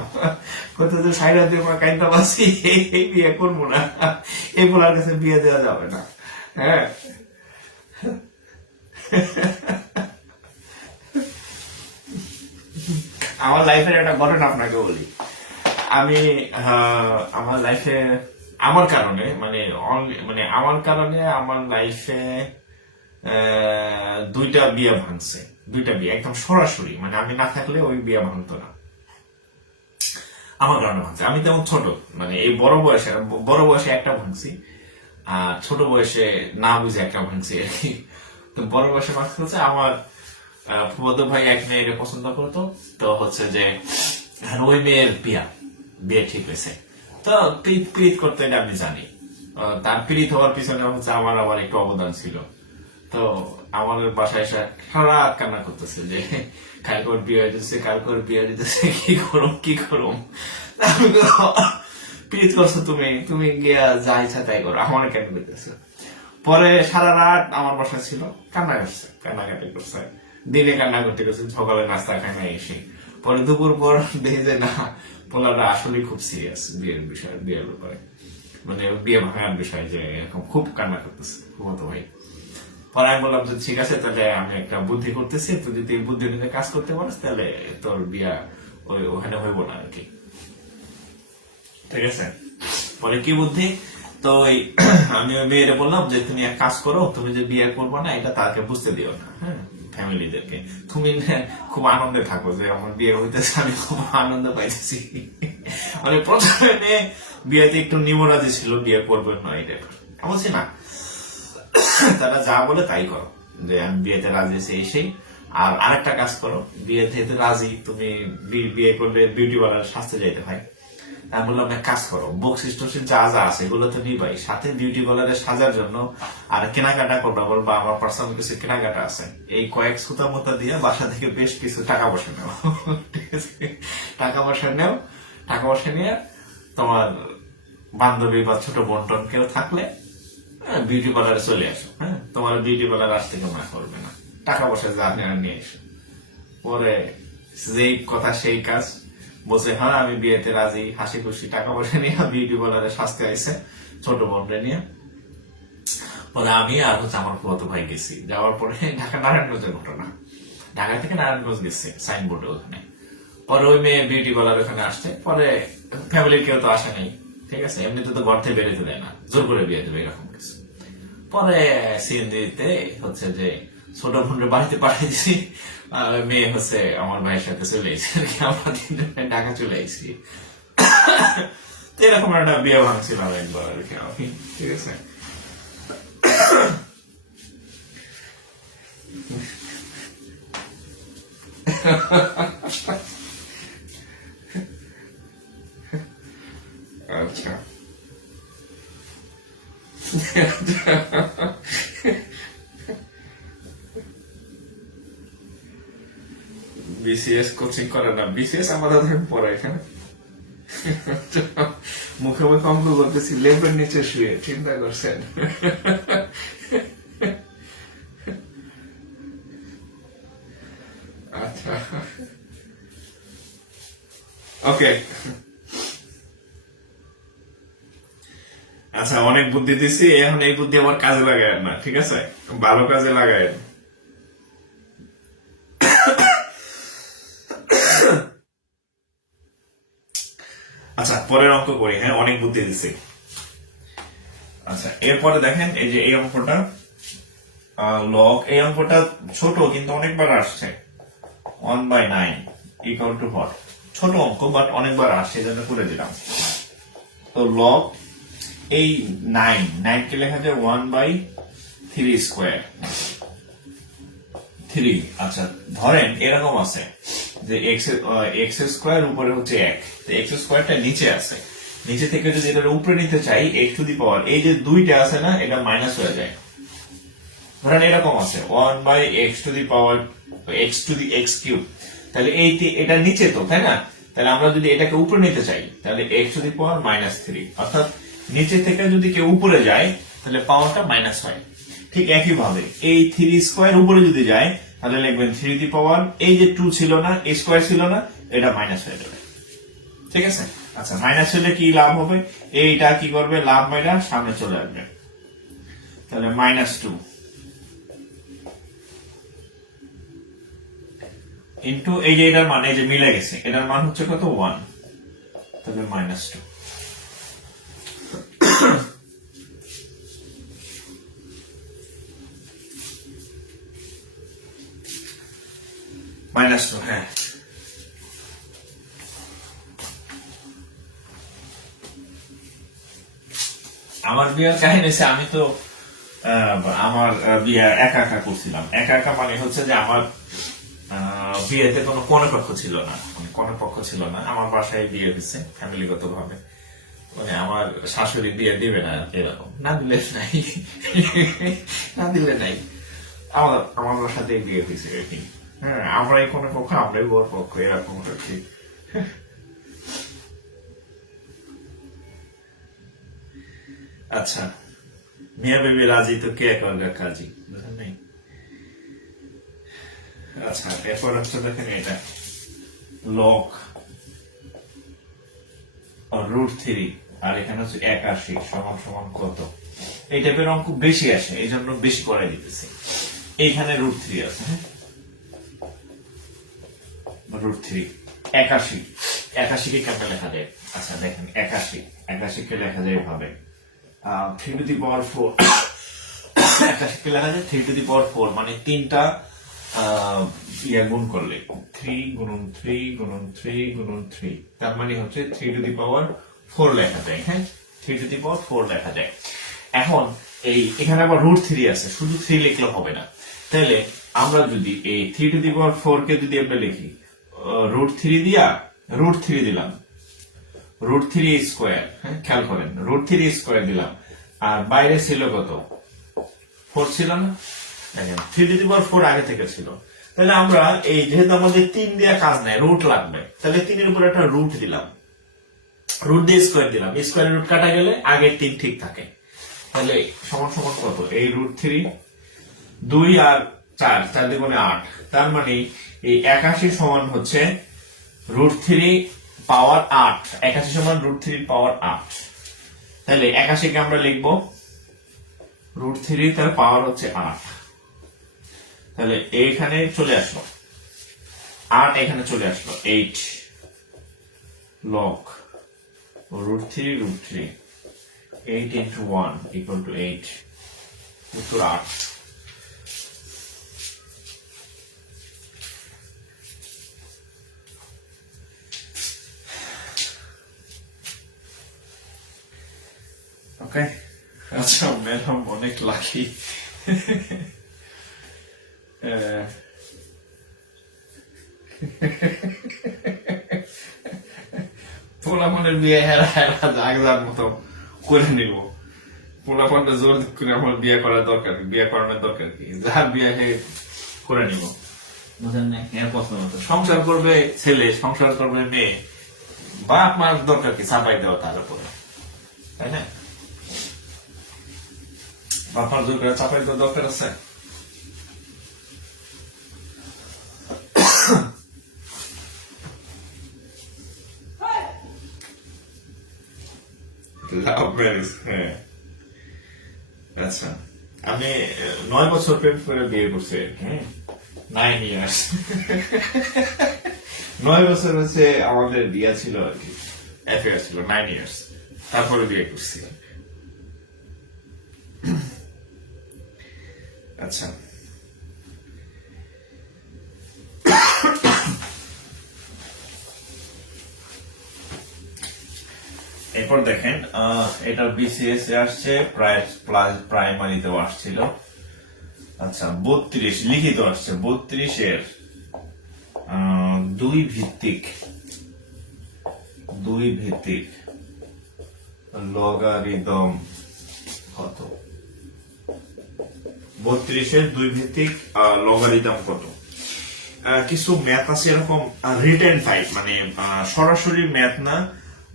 কোথাও যে সাইডা দিয়ে কাইন্দা পাচ্ছি, এই বিয়ে করবো না, এই বলার কাছে বিয়ে দেওয়া যাবে না। হ্যাঁ, আমার লাইফের একটা ঘটনা আপনাকে বলি। আমি আমার লাইফে আমার কারণে আমার কারণে আমার লাইফে 2টা বিয়ে ভাঙছে, 2টা বিয়ে একদম সরাসরি, আমি না থাকলে ওই বিয়ে ভাঙতো না, আমার কারণে ভাঙছে। আমি তেমন ছোট, এই বড় বয়সে একটা ভাঙছি, আর ছোট বয়সে না বুঝে একটা ভাঙছি আর কি। তো বড় বয়সে ভাঙছে হচ্ছে আমার ফুফাতো ভাই এক মেয়েকে পছন্দ করতো, তো হচ্ছে যে ওই মেয়ের বিয়ে ঠিক হয়েছে। তো পীড়িত করতে এটা আমি জানি, তার পীড়িত হওয়ার পিছনে হচ্ছে আমার আবার একটু অবদান ছিল। তো আমার বাসায় এসে সারা রাত কান্না করতেছে যে কালকে বিয়ে হইতেছে, কালকে বিয়ে হইতেছে, কি করুম। আমি পীড়িত করছো তুমি গিয়া যা ইচ্ছা তাই করো, আমার কেন করতেছে। পরে সারা রাত আমার বাসায় ছিল, কান্নাকাটি করছে, দিনে কান্না করতে গেছে, সকালে নাস্তা খাই না এসে। পরে দুপুর পর দেখে যে না, পোলাটা আসলে খুব সিরিয়াস বিয়ের বিষয়, বিয়ের ব্যাপারে, বিয়ে ভাঙার বিষয়, যে এরকম খুব কান্না করতেছে ফুফাতো ভাই। পরে আমি বললাম যে ঠিক আছে, তাহলে আমি একটা বুদ্ধি করতেছি, তুই যদি এই বুদ্ধি নিয়ে কাজ করতে পারিস তাহলে তোর বিয়া ওখানে হইব না আর কি, ঠিক আছে। পরে কি বুদ্ধি, তো আমি ওই মেয়েরে বললাম যে তুমি এক কাজ করো, তুমি যে বিয়ে করবো না এটা তাকে বুঝতে দিও না, হ্যাঁ, ফ্যামিলিদেরকে, তুমি খুব আনন্দে থাকো যে আমার বিয়ে হইতেছে, আমি খুব আনন্দ পাইতেছি। প্রথমে বিয়েতে একটু নিমরাজি ছিল, বিয়ে করবেন না এটা বলছি না, তারা যা বলে তাই করো, যে আমি বিয়েতে রাজি আছি এই সেই। আর আরেকটা কাজ করো, বিয়েতে রাজি, তুমি বিয়ে করলে বিউটি পার্লার সাজতে যাইতে হয়। আমি বললাম এক কাজ করো, বক্সিস টক্সিস যা যা আছে এগুলো তো নিবাই, সাথে বিউটি পার্লারে সাজার জন্য আর কেনাকাটা করবা, বলবা আমার পার্সোনাল কিছু কেনাকাটা আছে, এই কয়েক সুতা মোতা দিয়ে বাসা থেকে বেশ কিছু টাকা পয়সা নেও, ঠিক আছে, টাকা পয়সা নিয়ে তোমার বান্ধবী বা ছোট বোন টোন কেউ থাকলে বিউটি পার্লারে চলে আসো, হ্যাঁ, তোমার বিউটি পার্লার আসতে কেউ না করবে না, টাকা পয়সা যা নিয়ে এসো। পরে যেই কথা সেই কাজ, বলছে হ্যাঁ আমি বিয়েতে রাজি, হাসি খুশি টাকা পয়সা নিয়ে বিউটি পার্লারে সাজতে আইসে, ছোট বোনরে নিয়ে। পরে আমি আর হচ্ছে আমার ফুফাতো ভাই গেছি। যাওয়ার পরে ঢাকা নারায়ণগঞ্জের ঘটনা, ঢাকা থেকে নারায়ণগঞ্জ গেছে সাইনবোর্ডে ওখানে। পরে ওই মেয়ে বিউটি পার্লার ওখানে আসছে, পরে ফ্যামিলির কেউ তো আসে নাই, ঠিক আছে, এমনিতে তো ঘর থেকে বেরোতে দেয় না, জোর করে বিয়ে দেবে এরকম কিছু। পরে সিএনজিতে হচ্ছে যে ছোট বোনের বাড়িতে পাঠিয়ে দিছি, আর মেয়ে হচ্ছে আমার ভাইয়ের সাথে চলে এসেছে আর কি, আমরা তিনজনে ঢাকা চলে এসেছি। তো এরকম একটা বিয়ে ভাঙছিলাম একবার আর কি আমি, ঠিক আছে। আচ্ছা বিসিএস কোচিং করে না, বিসিএস আমাদের পড়ে এখানে। মুখে মুখে অঙ্ক করতেছি লেপের নিচে শুয়ে, চিন্তা করছেন? আচ্ছা ওকে, আচ্ছা অনেক বুদ্ধি দিছি, এখন এই বুদ্ধি আমার কাজে লাগায় না, ঠিক আছে, ভালো কাজে লাগায়। আচ্ছা পরের অঙ্ক করি, হ্যাঁ অনেক বুদ্ধি দিছি। আচ্ছা এরপরে দেখেন এই যে এই অঙ্কটা লগ, এই অঙ্কটা ছোট কিন্তু অনেকবার আসছে, 1/9 ইকুয়াল টু হট, ছোট অঙ্ক বাট অনেকবার আসছে, এই জন্য করে দিলাম। তো লগ এই 9 কে লেখা যায় 1/3 স্কোয়ার 3। আচ্ছা ধরেন এরকম আছে যে এক্স স্কোয়ার উপরে হচ্ছে 1, তো এক্স স্কোয়ারটা নিচে আছে, নিচে থেকে যদি এটা উপরে নিতে চাই এক্স টু দি পাওয়ার, এই যে দুইটা আছে না এটা মাইনাস হয়ে যায়। ধরেন এরকম আছে 1/x two the power x to the x cube, তাহলে এটা নিচে তো, তাই না? তাহলে আমরা যদি এটাকে উপরে নিতে চাই তাহলে x টু দি পাওয়ার -3, অর্থাৎ নিচে থেকে যদি কেউ উপরে যায় তাহলে পাওয়ারটা মাইনাস হয়। ঠিক একই ভাবে এই 3 স্কোয়ার উপরে যদি যায় তাহলে লিখবেন 3 দি পাওয়ার, এই যে 2 ছিল না, a স্কোয়ার ছিল না, এটা মাইনাস হয়ে যাবে, ঠিক আছে। আচ্ছা মাইনাস হলে কি লাভ হবে, এইটা কি করবে, লাভ মাইনাস সামনে চলে আসবে, তাহলে -2 ইন্টু এই যে এটার মান, এই যে মিলে গেছে, এটার মান হচ্ছে কত 1, তাহলে -2 -2, হ্যাঁ। আমার বিয়ের কাহিনী হচ্ছে আমি তো আমার বিয়ে একা একা করছিলাম। একা একা মানে হচ্ছে যে আমার বিয়েতে কোনো কনেপক্ষ ছিল না, মানে কনেপক্ষ ছিল না, আমার বাসায় বিয়ে হয়েছে ফ্যামিলিগত ভাবে, মানে আমার শাশুড়ি বিয়ে দিবে না এরকম, না দিলে নাই, না দিলে নাই, আমার বাসাতে বিয়ে হয়েছে আর কি। হ্যাঁ আমরাই কনেপক্ষ, আমরাই বর পক্ষ, এরকম আর কি। আচ্ছা মিয়া বেবি রাজি তো কে করবে কাজী, বুঝলেন নাই? আচ্ছা এরপর হচ্ছে দেখেন এটা লগ √3 আর এখানে হচ্ছে 81 সমান সমান কত, এই টাইপের অঙ্ক বেশি আসে, এই জন্য বেশি করে দিতেছি। এইখানে √3 আছে, হ্যাঁ √3 81 কে কেমন লেখা যায়? আচ্ছা দেখেন 81 কে লেখা যায় এভাবে 3 টু দি পাওয়ার 4, 81 কে লেখা যায় 3 টু দি পাওয়ার 4, মানে তিনটা গুণ করলে 3 গুণন 3 গুণন 3 গুণন 3, তার মানে হচ্ছে 3 টু দি পাওয়ার 4 লেখা যায়, হ্যাঁ 3 টু দি পাওয়ার 4 লেখা যায়। এখন এখানে আবার √3 আছে, শুধু 3 লিখলে হবে না, তাহলে আমরা যদি এই 3 টু দি পাওয়ার 4 কে যদি আমরা লিখি √3 দিয়া √3 দিলাম, √3 স্কোয়ার, হ্যাঁ খেয়াল করেন √3 স্কোয়ার দিলাম, আর বাইরে ছিল কত 4 ছিল না, দেখেন 3 টু দি পাওয়ার 4 আগে থেকে ছিল, তাহলে আমরা এই যেহেতু আমাদের 3 দিয়ে কাজ নাই, রুট লাগবে, তাহলে 3 এর উপর একটা রুট দিলাম, রুট দিয়ে স্কোয়ার দিলাম, স্কোয়ারের রুট কাটা গেলে আগের 3 ঠিক থাকে, তাহলে সমান সমান কত, এই √3 2 আর 4 4 দ্বিগুণে 8, তার মানে এই 81 সমান হচ্ছে √3 পাওয়ার 8, 81 সমান √3 পাওয়ার 8, তাহলে 81 কে আমরা লিখবো √3, তার পাওয়ার হচ্ছে 8। তাহলে এইখানে চলে আসলো 8, এখানে চলে আসলো 8 log √3 8 into 1 equal to 8, উত্তর 8। ওকে, আচ্ছা ম্যাডাম অনেক লাকি। পোলাপনের বিয়ে হেরা হেরা জাগজার মতো করে নিব। পোলাপনটা জোর করে আমার বিয়ে করার দরকার, বিয়ে করানোর দরকার কি, যার বিয়ে করে নিব, বুঝেন না? এর প্রশ্ন মতো সংসার করবে ছেলে, সংসার করবে মেয়ে, বাপ মার দরকার কি চাপাই দেওয়া তার উপরে, তাই না? বাপ মার জোর করে চাপাই দেওয়ার দরকার আছে? লাভ ম্যারেজ, হ্যাঁ। আচ্ছা, আমি 9 বছর প্রেম করে বিয়ে করছি, 9 ইয়ার্স। 9 বছর হচ্ছে আমাদের বিয়ে ছিল আর কি, অ্যাফেয়ার ছিল 9 ইয়ার্স, তারপরে বিয়ে করছি। আচ্ছা, এরপর দেখেন এটা বিসিএস এ আসছে, প্রাইমারিতেও আসছিল। আচ্ছা, 32 লিখিত আসছে, 32 এর 2 ভিত্তিক লগারিদম কত? 32 এর 2 ভিত্তিক লগারিদম কত? কিছু ম্যাথ আছে এরকম রিটেন টাইপ, মানে সরাসরি ম্যাথ না,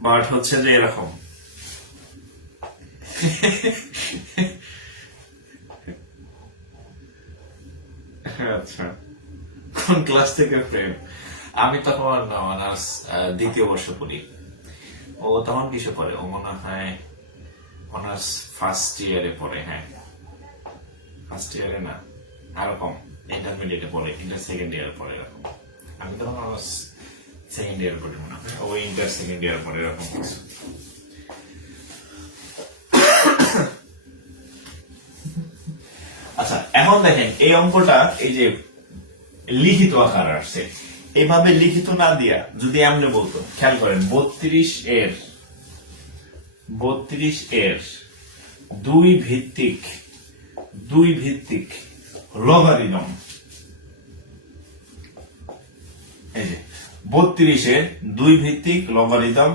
বাট হচ্ছে যে এরকম। আচ্ছা, কোন ক্লাস থেকে প্রেম? আমি তখন অনার্স দ্বিতীয় বর্ষ পড়ি, ও তখন কিসে পড়ে? ও মনে হয় অনার্স ফার্স্ট ইয়ারে পড়ে। হ্যাঁ, ফার্স্ট ইয়ারে না, এরকম ইন্টারমিডিয়েটে পড়ে, ইন্টার সেকেন্ড ইয়ারে পড়ে এরকম। আমি তখন অনার্স সেকেন্ড ইয়ার পড়ি মনে হয়, ও ইন্টার সেকেন্ড ইয়ার পড়ে এরকম কিছু। আচ্ছা, এখন দেখেন এই অঙ্কটা, এই যে লিখিত আকার আসছে, এভাবে লিখিত না দিয়া যদি এমনি বলতো, খেয়াল করেন, 32 এর 2 ভিত্তিক লগারিদম, এই যে 32 এর 2 ভিত্তিক লগারিদম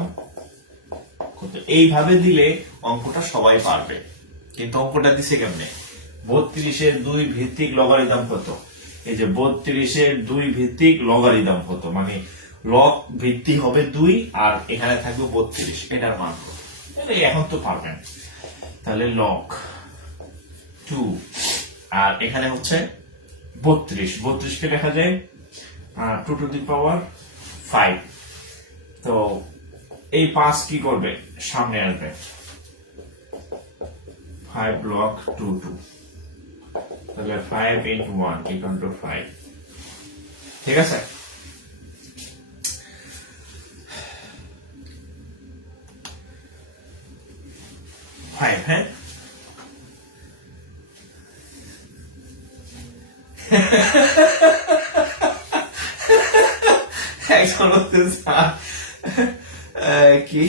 কত? এইভাবে দিলে অঙ্কটা সবাই পারবে, কিন্তু অঙ্কটা দিছে কেমনে? 32 এর 2 ভিত্তিক লগারিদম কত? এই যে 32 এর 2 ভিত্তিক লগারিদম কত, মানে লগ ভিত্তি হবে 2 আর এখানে থাকবে 32, এটার মান কত? এখন তো পারবেন। তাহলে লগ 2 আর এখানে হচ্ছে 32 কে লেখা যায় 2 টু দি পাওয়ার 5। তো এই 5 কি করবে? সামনে আসবে, 5 log 2, তাহলে 5 into 1 equal to 5। ঠিক আছে, হ্যাঁ, কি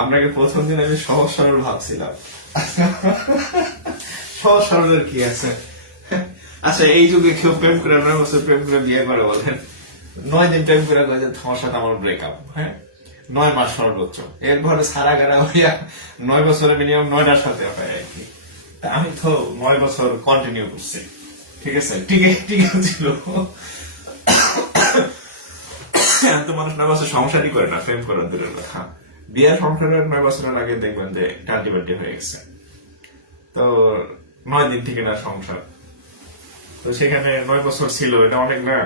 আপনাকে প্রথম দিন আমি সহজ সরল ভাবছিলাম। সহজ সরলের কি আছে? আচ্ছা, এই যুগে কেউ প্রেম করে 9 বছর প্রেম করে বিয়ে করে, বলেন? 9 দিন প্রেম করে তোমার সাথে আমার ব্রেকআপ, হ্যাঁ, 9 মাস সর্বোচ্চ, এরপরে সারা গাড়া হইয়া 9 বছরে মিনিমাম 9টার সাথে হয় আর কি। আমি তো 9 বছর কন্টিনিউ করছি, ঠিক আছে, ঠিক ছিল। তো মানুষ 9 বছর সংসারই করে না, প্রেম করার দূরের কথা, বিয়ের সংসারের 9 বছরের আগে দেখবেন যে টাল্টিবাল্টি হয়ে গেছে। তো 9 দিন থেকে না সংসার, তো সেখানে 9 বছর ছিল, এটা অনেক না।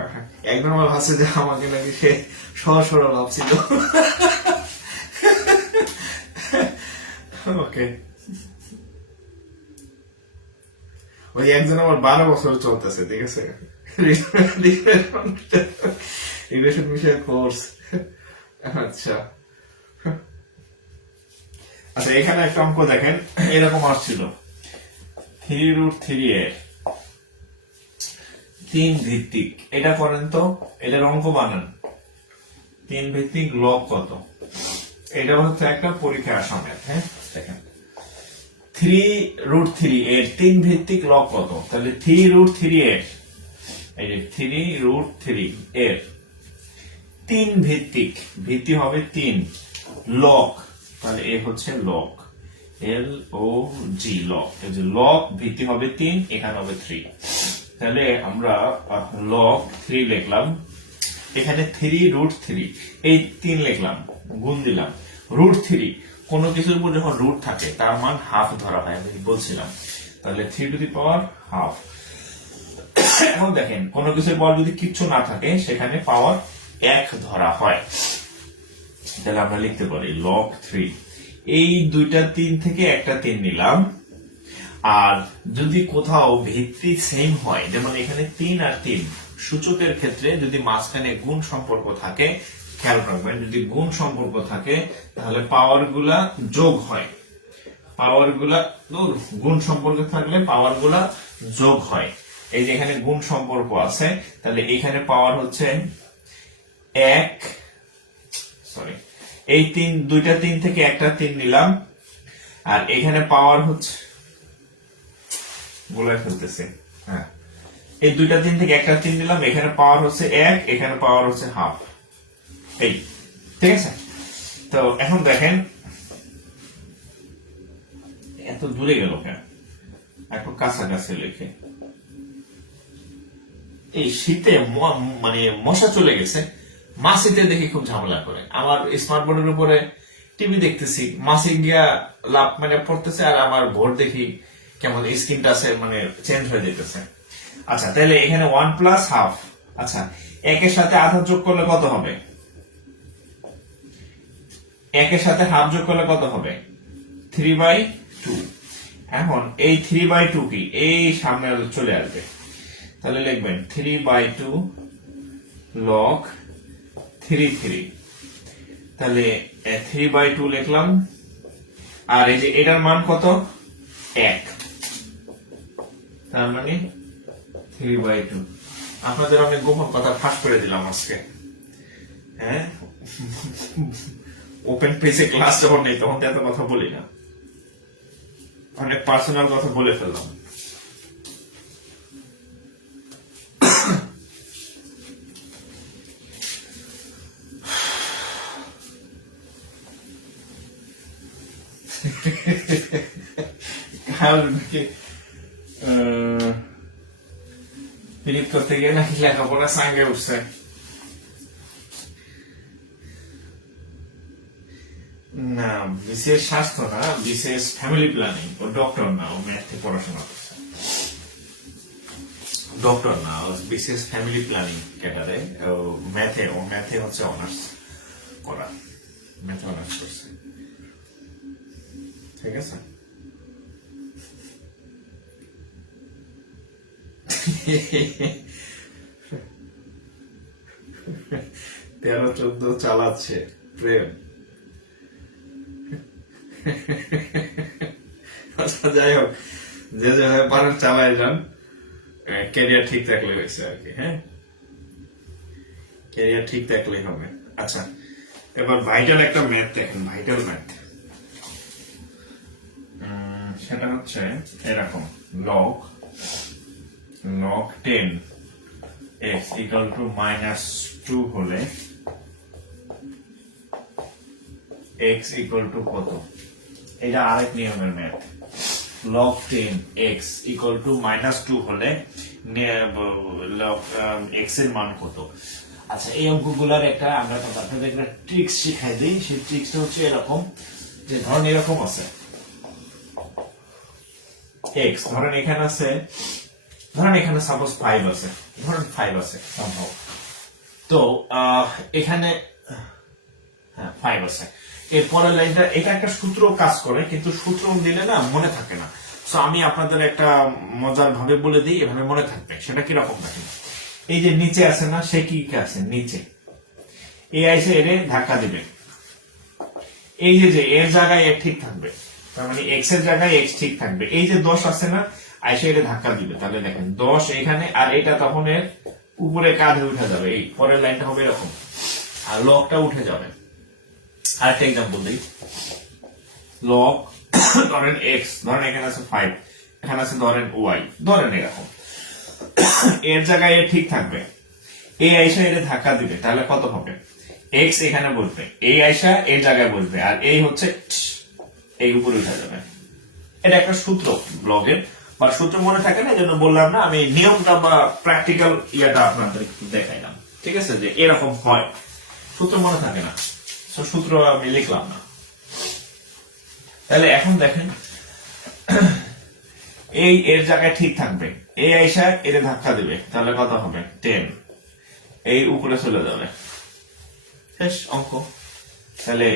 একদম আমার ভাবছে যে আমাকে নাকি সে সহজ সরল ভাবছিল। ওকে, ওই একজন আমার 12 বছর চলতেছে, ঠিক আছে, রিলেশন বিষয়ে কোর্স। আচ্ছা আচ্ছা, এখানে একটা অঙ্ক দেখেন, এরকম আসছিল 3√3 এর 3 ভিত্তিক, এটা করেন তো, এটার অঙ্ক বানান, 3 ভিত্তিক লব কত। এটা হচ্ছে একটা পরীক্ষা আসা ম্যাথ। হ্যাঁ দেখেন, 3√3 এর 3 ভিত্তিক লব কত, তাহলে 3√3 এর, এই যে 3√3 এর 3 ভিত্তিক, ভিত্তি হবে 3, লগ, তাহলে এ হচ্ছে লগ, LOG লগ, এই যে লগ ভিত্তি হবে 3, এখানে হবে 3, তাহলে আমরা লগ 3 লিখলাম, এখানে 3√3, এই 3 লিখলাম, গুণ দিলাম, √3, কোনো কিছুর উপর যখন রুট থাকে তার মান হাফ ধরা হয়, আমি বলছিলাম, তাহলে 3^12। এখন দেখেন, কোনো কিছুর পর যদি কিচ্ছু না থাকে সেখানে পাওয়ার 1 ধরা হয়, তাহলে আমরা লিখতে পারি log 3, এই দুইটা 3 থেকে একটা 3 নিলাম, আর যদি কোথাও ভিত্তি সেম হয়, যেমন এখানে 3 আর 3, সূচকের ক্ষেত্রে যদি মাঝখানে গুণ সম্পর্ক থাকে, খেয়াল রাখবেন, যদি গুণ সম্পর্ক থাকে তাহলে পাওয়ার গুলা যোগ হয়, পাওয়ার গুলা গুণ সম্পর্ক থাকলে পাওয়ার গুলা যোগ হয়, এই যে এখানে গুণ সম্পর্ক আছে, তাহলে এখানে পাওয়ার হচ্ছে 1, সরি, এই 3, দুইটা 3 থেকে একটা 3 নিলাম, আর এখানে পাওয়ার হচ্ছে, বলে ফেলতেছে, হ্যাঁ, এই দুইটা 3 থেকে একটা 3 নিলাম, এখানে পাওয়ার হচ্ছে 1, এখানে পাওয়ার হচ্ছে হাফ, এই, ঠিক আছে। তো এখন দেখেন, এত দূরে গেল কেন, একটু কাছাকাছি লিখে, এই শীতে মানে মশা চলে গেছে, মাছিতে দেখি খুব ঝামেলা করে, আমার স্মার্ট বোর্ডের উপরে টিভি দেখতেছি, মাছি গিয়া লাভ মানে পড়তেছে, আর আমার বোর্ড দেখি কেমন স্ক্রিনটা আছে মানে চেঞ্জ হয়ে যেতেছে। আচ্ছা, তাহলে এখানে 1 প্লাস হাফ, আচ্ছা, একের সাথে আধা যোগ করলে কত হবে, একের সাথে হাফ যোগ করলে কত হবে, 3/2। এখন এই 3/2 কি, এই সামনে চলে আসবে, তাহলে লিখবেন 3/2 log 3/3, তাহলে 3/2 লিখলাম, আর এই যে এটার মান কত, 1, তার মানে 3/2। আপনাদের অনেক গোপন কথা ফাঁস করে দিলাম আজকে, হ্যাঁ, ওপেন পেজে ক্লাস যখন নেই তখন তো এত কথা বলি না, অনেক পার্সোনাল কথা বলে ফেললাম। ফিলিপ করতে গিয়ে নাকি লেখাপড়া সাঙ্গে উঠছে, না বিশেষ স্বাস্থ্য না, বিশেষ ফ্যামিলি প্ল্যানিং, ও ডক্টর না, ও ম্যাথে পড়াশোনা করছে, ডক্টর না, ও বিশেষ ফ্যামিলি প্ল্যানিং ক্যাটারে, ও ম্যাথে হচ্ছে অনার্স করা, ম্যাথে অনার্স করছে, ঠিক আছে। 13-14 চালাচ্ছে প্রেম। আচ্ছা যাই হোক, যে যেভাবে পারেন চালায় যান, ক্যারিয়ার ঠিক থাকলে হয়েছে আর কি, হ্যাঁ, ক্যারিয়ার ঠিক থাকলেই হবে। আচ্ছা, এবার ভাইটাল একটা ম্যাথ দেখেন, ভাইটাল ম্যাথ, সেটা হচ্ছে এরকম, log 10 x equal to -2 হলে x equal to কত, এটা আরেক নিয়মের math, log 10 x equal to -2 হলে x এর মান কত। আচ্ছা, এই অঙ্কগুলোর একটা আমরা আপনাদের একটা ট্রিক্স শিখাই দিই, সেই ট্রিক্সটা হচ্ছে এরকম, যে ধরেন এরকম আছে x, ধরেন এখানে আছে, ধরেন এখানে সাপোজ 5 আছে, ধরেন 5 আছে সম্ভব, তো এখানে, হ্যাঁ 5 আছে, এর পরের লাইনটা, এটা একটা সূত্র কাজ করে, কিন্তু সূত্র দিলে না মনে থাকে না। তো আমি আপনাদের একটা মজার ভাবে বলে দিই, এভাবে মনে থাকবে। সেটা কিরকম দেখেন, এই যে নিচে আছে না, সে কি আছে নিচে, এ আইসে এর ধাক্কা দিবে, এই যে এর জায়গায় এ ঠিক থাকবে, তার মানে এক্স এর জায়গায় এক্স ঠিক থাকবে। এই যে 10 আছে না, আইসে এর ধাক্কা দিবে, তাহলে দেখেন 10 এখানে, আর এটা তখন এর উপরে কাঁধে উঠে যাবে। এই পরের লাইনটা হবে এরকম, আর লকটা উঠে যাবে। আরেকটা এক্সাম্পল দিই, লক ধরেন এক্স, ধরেন এখানে আছে 5, এখানে আছে ধরেন ওয়াই, ধরেন এরকম, এর জায়গায় এ ঠিক থাকবে, এই আইসা এর ধাক্কা দিবে, তাহলে কত হবে, এক্স এখানে বসবে, এই আইসা এর জায়গায় বসবে, আর এই হচ্ছে এই উপরে উঠে যাবে। এটা একটা সূত্র ব্লগের, বা সূত্র মনে থাকে না, এই জন্য বললাম না, আমি নিয়মটা বা প্র্যাকটিক্যাল ইয়েটা আপনাদের একটু দেখাইলাম। ঠিক আছে, যে এরকম হয়, সূত্র মনে থাকে না, সূত্র আমি লিখলাম না। তাহলে এখন দেখেন, এই এর জায়গায় ঠিক থাকবে, এই আইসা এর ধাক্কা দিবে, তাহলে কত হবে 10, এই উপরে চলে যাবে, শেষ অঙ্ক। তাহলে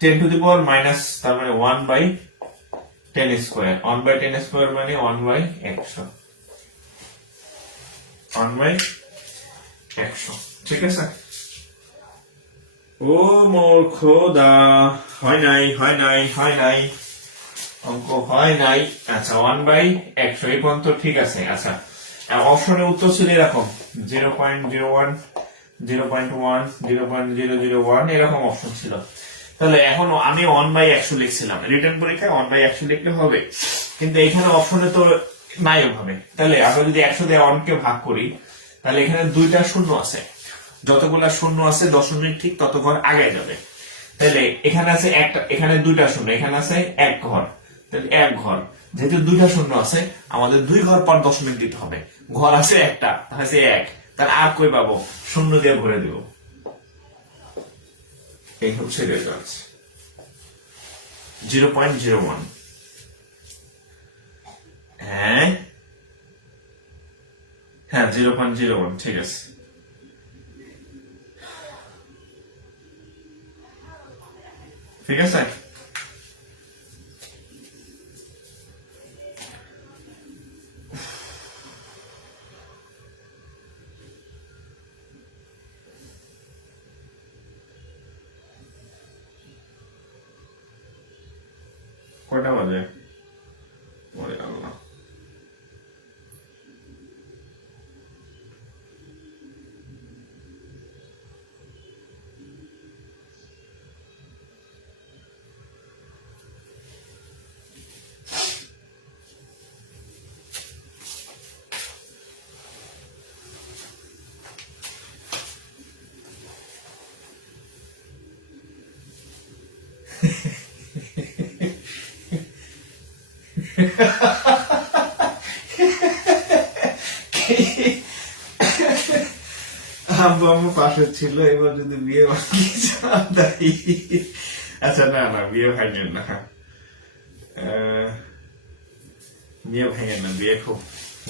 10 টু দি পাওয়ার মাইনাস, তার মানে 1/10 স্কোয়ার, 1/10 স্কোয়ার মানে 1/100, 1/100। ঠিক আছে, ও মোর খোদা, হয় নাই অঙ্ক হয় নাই। আচ্ছা, 1/100 এই পর্যন্ত ঠিক আছে। আচ্ছা, অপশনের উত্তর ছিল এরকম 0.01, 0.1, 0.001 এরকম অপশন ছিল। তাহলে এখন আমি 1/100 লিখছিলাম, রিটার্ন পরীক্ষায় 1/100 লিখলে হবে, কিন্তু এখানে অপশনে তো নাই ওভাবে। তাহলে আমরা যদি 100 দিয়ে 1 কে ভাগ করি, তাহলে এখানে 2টা শূন্য আছে, যতগুলা শূন্য আছে দশমিক ঠিক তত ঘর আগে যাবে। তাহলে এখানে আছে একটা, এখানে 2টা শূন্য, এখানে আছে 1 ঘর, তাহলে 1 ঘর, যেহেতু 2টা শূন্য আছে আমাদের 2 ঘর পর দশমিক দিতে হবে, ঘর আছে একটা, আছে 1, তাহলে আর কই পাবো, শূন্য দিয়ে ভরে দিব। এই হচ্ছে রেজাল্ট 0.01। হ্যাঁ 0.01, ঠিক আছে। ঠিক আছে, কয়টা বাজে, ওরে আল্লাহ। আব্বু আম্মু পাশে ছিল, এবার যদি বিয়ে ভাঙিয়ে। আচ্ছা, না বিয়ে ভাঙেন না, বিয়ে ভাঙেন না, বিয়ে খুব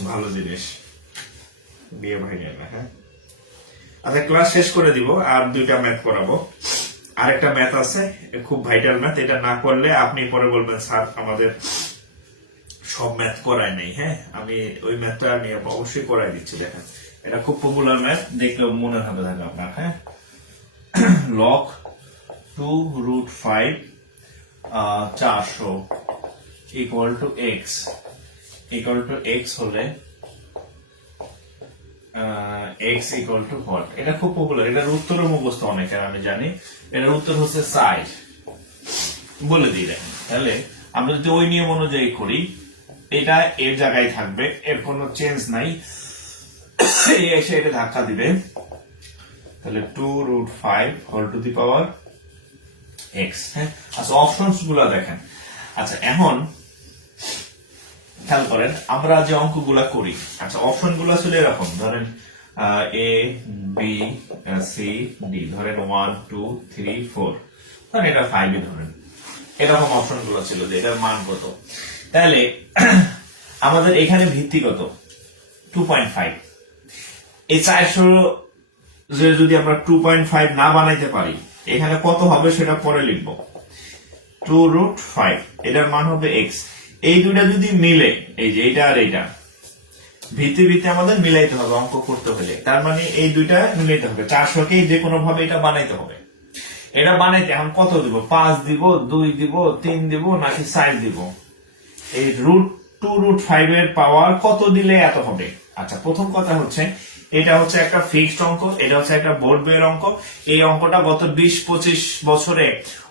ভালো জিনিস, বিয়ে ভাঙেন না। হ্যাঁ, আচ্ছা, ক্লাস শেষ করে দিব, আর 2টা ম্যাথ করাবো। আরেকটা ম্যাথ আছে, খুব ভাইটাল ম্যাথ, এটা না করলে আপনি পরে বলবেন স্যার আমাদের সব ম্যাথ করায় নেই। হ্যাঁ, আমি ওই ম্যাথটা আমি অবশ্যই করাই দিচ্ছি। দেখেন, এটা খুব পপুলার ম্যাথ, দেখলে মনে হবে থাকে আপনার। হ্যাঁ, লক 2√5 400 ইকুয়াল টু এক্স হলে এক্স ইকুয়াল টু হোয়াট। এটা খুব পপুলার, এটার উত্তরও মুখস্থ অনেকের, আমি জানি। এটার উত্তর হচ্ছে সাইড। বলে দিই, দেখেন, তাহলে আমরা যদি ওই নিয়ম অনুযায়ী করি, এটা এর জায়গায় থাকবে, এর কোনো চেঞ্জ নাই, এসে এটা ধাক্কা দিবে, তাহলে 2√5 whole to the power x. হ্যাঁ, আচ্ছা, অপশনস গুলা দেখেন। আচ্ছা, এখন খেয়াল করেন আমরা যে অঙ্কগুলা করি। আচ্ছা, অপশন গুলো ছিল এরকম, ধরেন এ বি সি ডি, ধরেন 1 2 3 4, ধরেন এটা 5 ধরেন, এরকম অপশন গুলো ছিল যে এটার মান কত। তাহলে আমাদের এখানে ভিত্তি কত, 2.5। এই 400 যদি আমরা 2.5 না বানাইতে পারি, এখানে কত হবে সেটা পরে লিখবো। 2√5 এটার মান হবে x। এই দুইটা যদি মিলে, এই যে এটা আর এটা ভিত্তি আমাদের মিলাইতে হবে অঙ্ক করতে হলে। তার মানে এই দুইটা মিলাইতে হবে, 400 কে যে কোনো ভাবে এটা বানাইতে হবে। এটা বানাইতে এখন কত দিব, 5 দিব, 2 দিব, 3 দিব নাকি 4 দিব? এই √2√5 এর পাওয়ার কত দিলে এত হবে? আচ্ছা, প্রথম কথা হচ্ছে এটা হচ্ছে একটা ফিক্সড অঙ্ক, এটা হচ্ছে একটা বোর্ড বইয়ের অঙ্ক। এই অঙ্কটা গত 20-25 বছরে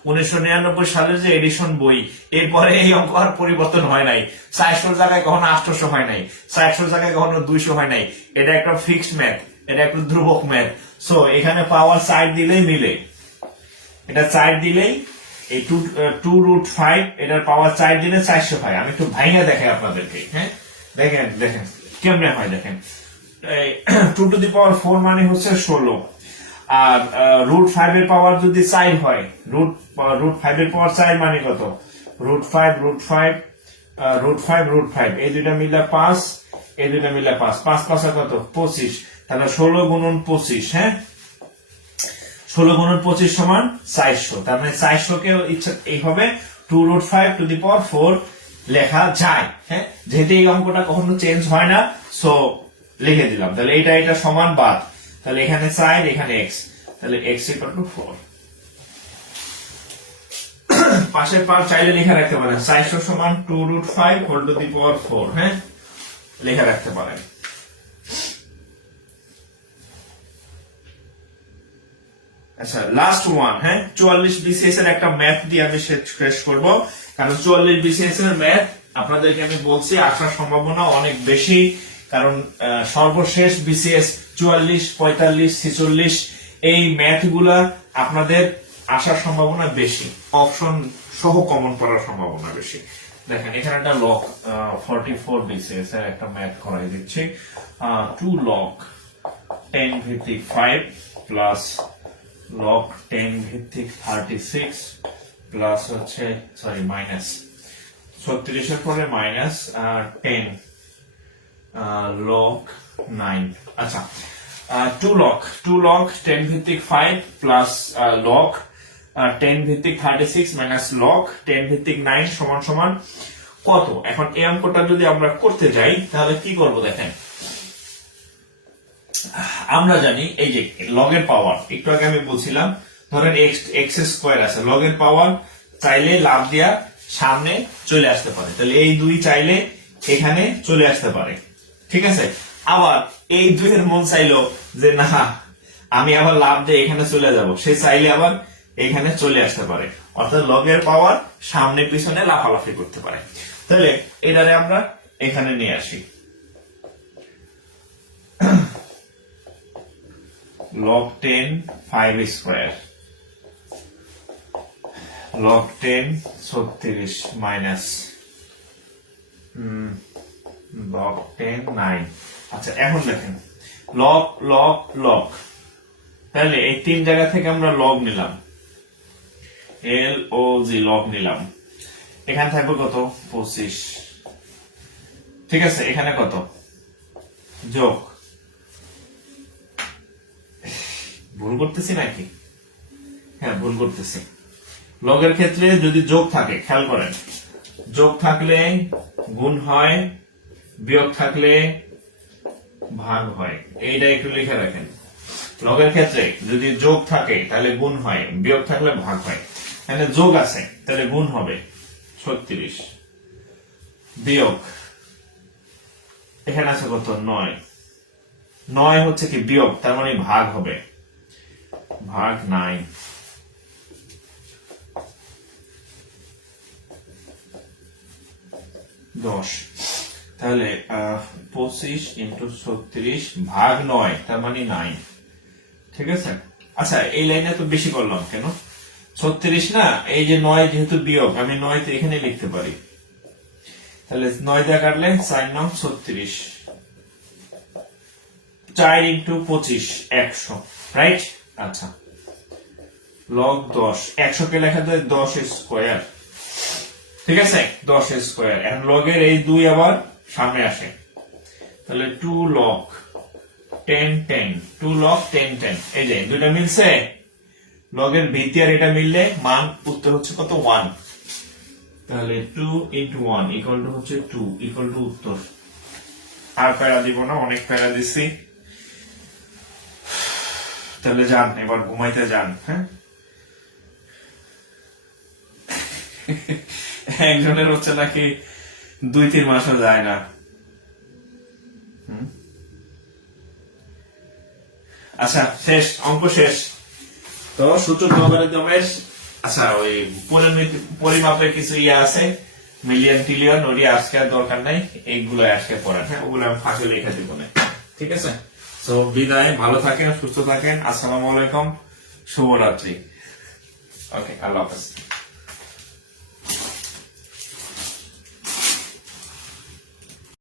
1999 সালের যে এডিশন বই, এরপরে এই অঙ্ক আর পরিবর্তন হয় নাই। 400 জায়গায় কখনো 800 হয় নাই, 400 জায়গায় কখনো 200 হয় নাই। এটা একটা ফিক্সড ম্যাথ, এটা একটা ধ্রুবক ম্যাথ। সো এখানে পাওয়ার 4 দিলেই মিলে, এটা 4 দিলেই এই 2√5 এটার পাওয়ার 4 দিলে 400 হয়। আমি একটু ভাইঙা দেখাই আপনাদেরকে। হ্যাঁ, দেখেন কেমনে হয় দেখেন। 2⁴ মানে হচ্ছে 16, আর √5 এর পাওয়ার যদি 4 হয়, √5 এর পাওয়ার 4 মানে কত? √5 এই দুইটা মিলে 5, এই দুইটা মিলে 5, 5 5 কত? 25। তাহলে 16 গুণন 25, হ্যাঁ 16 গুণন 25 সমান 400। তার মানে 400 কে ইচ্ছা এইভাবে 2√5 লেখা যায়। হ্যাঁ, যেহেতু এই অঙ্কটা কখনো চেঞ্জ হয় না, সো লিখে দিলাম। তাহলে এটা সমান বাদ, তাহলে এখানে 4, এখানে x, তাহলে x = 4। পাশের পার চাইলে লেখা রাখতে পারেন 400 সমান 2√5 হ্যাঁ, লেখা রাখতে পারেন। আচ্ছা, লাস্ট ওয়ান। হ্যাঁ, 44 BCS এর একটা ম্যাথ দিয়ে আমি শেষ করব, কারণ 44 BCS এর ম্যাথ আপনাদেরকে আমি বলছি আসার সম্ভাবনা অনেক বেশি, কারণ সর্বশেষ BCS 44, 45, 46 এই ম্যাথ গুলা আপনাদের আসার সম্ভাবনা বেশি, অপশন সহ কমন পড়ার সম্ভাবনা বেশি। দেখেন এখানে একটা লগ 44 BCS এর একটা ম্যাথ করাই দিচ্ছি। 2 log 10 ভিত্তিক 5 প্লাস log 10 ভিত্তিক 36 প্লাস হচ্ছে মাইনাস 36 এর পরে মাইনাস 10 log 9। আচ্ছা, 2 log 10 ভিত্তিক 5 প্লাস log 10 ভিত্তিক 36 মাইনাস log 10 ভিত্তিক 9 সমান সমান কত? এখন এই অঙ্কটা যদি আমরা করতে যাই তাহলে কি করব দেখেন। আমরা জানি এই যে লগ এর পাওয়ার, একটু আগে আমি বলছিলাম ধরেন x স্কয়ার আছে, লগ এর পাওয়ার চাইলে লাভ দিয়া সামনে চলে আসতে পারে, তাহলে এই 2 চাইলে এখানে চলে আসতে পারে, ঠিক আছে। আবার এই 2 এর মন চাইলো যে না আমি আবার লাভ দিয়ে এখানে চলে যাব, সে চাইলে আবার এখানে চলে আসতে পারে, অর্থাৎ লগ এর পাওয়ার সামনে পিছনে লাফালাফি করতে পারে। তাহলে এটারে আমরা এখানে নিয়ে আসি। log 10 5 square log 10 36 minus log 10 9। আচ্ছা, এখন দেখেন log তাহলে এই 3 জায়গা থেকে আমরা log নিলাম, log নিলাম। এখানে থাকবে কত? 25, ঠিক আছে। এখানে কত? যোগ, ভুল করতেছি নাকি? হ্যাঁ, ভুল করতেছি। লগের ক্ষেত্রে যদি যোগ থাকে, খেয়াল করেন, যোগ থাকলে গুণ হয়, বিয়োগ থাকলে ভাগ হয়। এইটা একটু লিখে রাখেন। লগের ক্ষেত্রে যদি যোগ থাকে তাহলে গুণ হয়, বিয়োগ থাকলে ভাগ হয়। এখানে যোগ আছে তাহলে গুণ হবে 36, বিয়োগ এখানে আছে কত? 9 হচ্ছে কি বিয়োগ, তার মানে ভাগ হবে, ভাগ 9। তাহলে 25 × 36 ভাগ 9, তার মানে 9, ঠিক আছে। আচ্ছা, এই লাইনে তো বেশি করলাম কেন? 36 না, এই যে 9 যেহেতু বিয়োগ, আমি 9 তো এখানে লিখতে পারি, তাহলে 9 দিয়ে কাটলে 4 9 36, 4 × 25 100, রাইট। আচ্ছা, log 10 100 কে লেখা যায় 10 স্কয়ার, ঠিক আছে, 10 স্কয়ার। এখন লগের এই 2 আবার সামনে আসে, তাহলে 2 log 10 10 এই যে দুইটা মিলছে, লগের ভিত্তি আর এটা মিললে মান উত্তর হচ্ছে কত 1। তাহলে 2 into 1 ইকুয়াল টু হচ্ছে 2 ইকুয়াল টু উত্তর। আর প্যারা দিব না, অনেক প্যারা দিছি। তাহলে যান এবার ঘুমাইতে যান। হ্যাঁ, একজনের হচ্ছে নাকি 2-3 মাসও যায় না। আচ্ছা শেষ, অঙ্ক শেষ। তো সূত্র লগারিদমের আচ্ছা ওই পরিমাপের কিছু ইয়ে আছে, মিলিয়ন টিলিয়ন, ওটি আজকে আর দরকার নাই, এইগুলো আজকে পড়েন। হ্যাঁ, ওগুলো আমি ফাঁকে লিখে দিব না। ঠিক আছে, তো বিদায়, ভালো থাকেন, সুস্থ থাকেন, আসসালামু আলাইকুম, শুভরাত্রি। ওকে, আল্লাহ হাফেজ।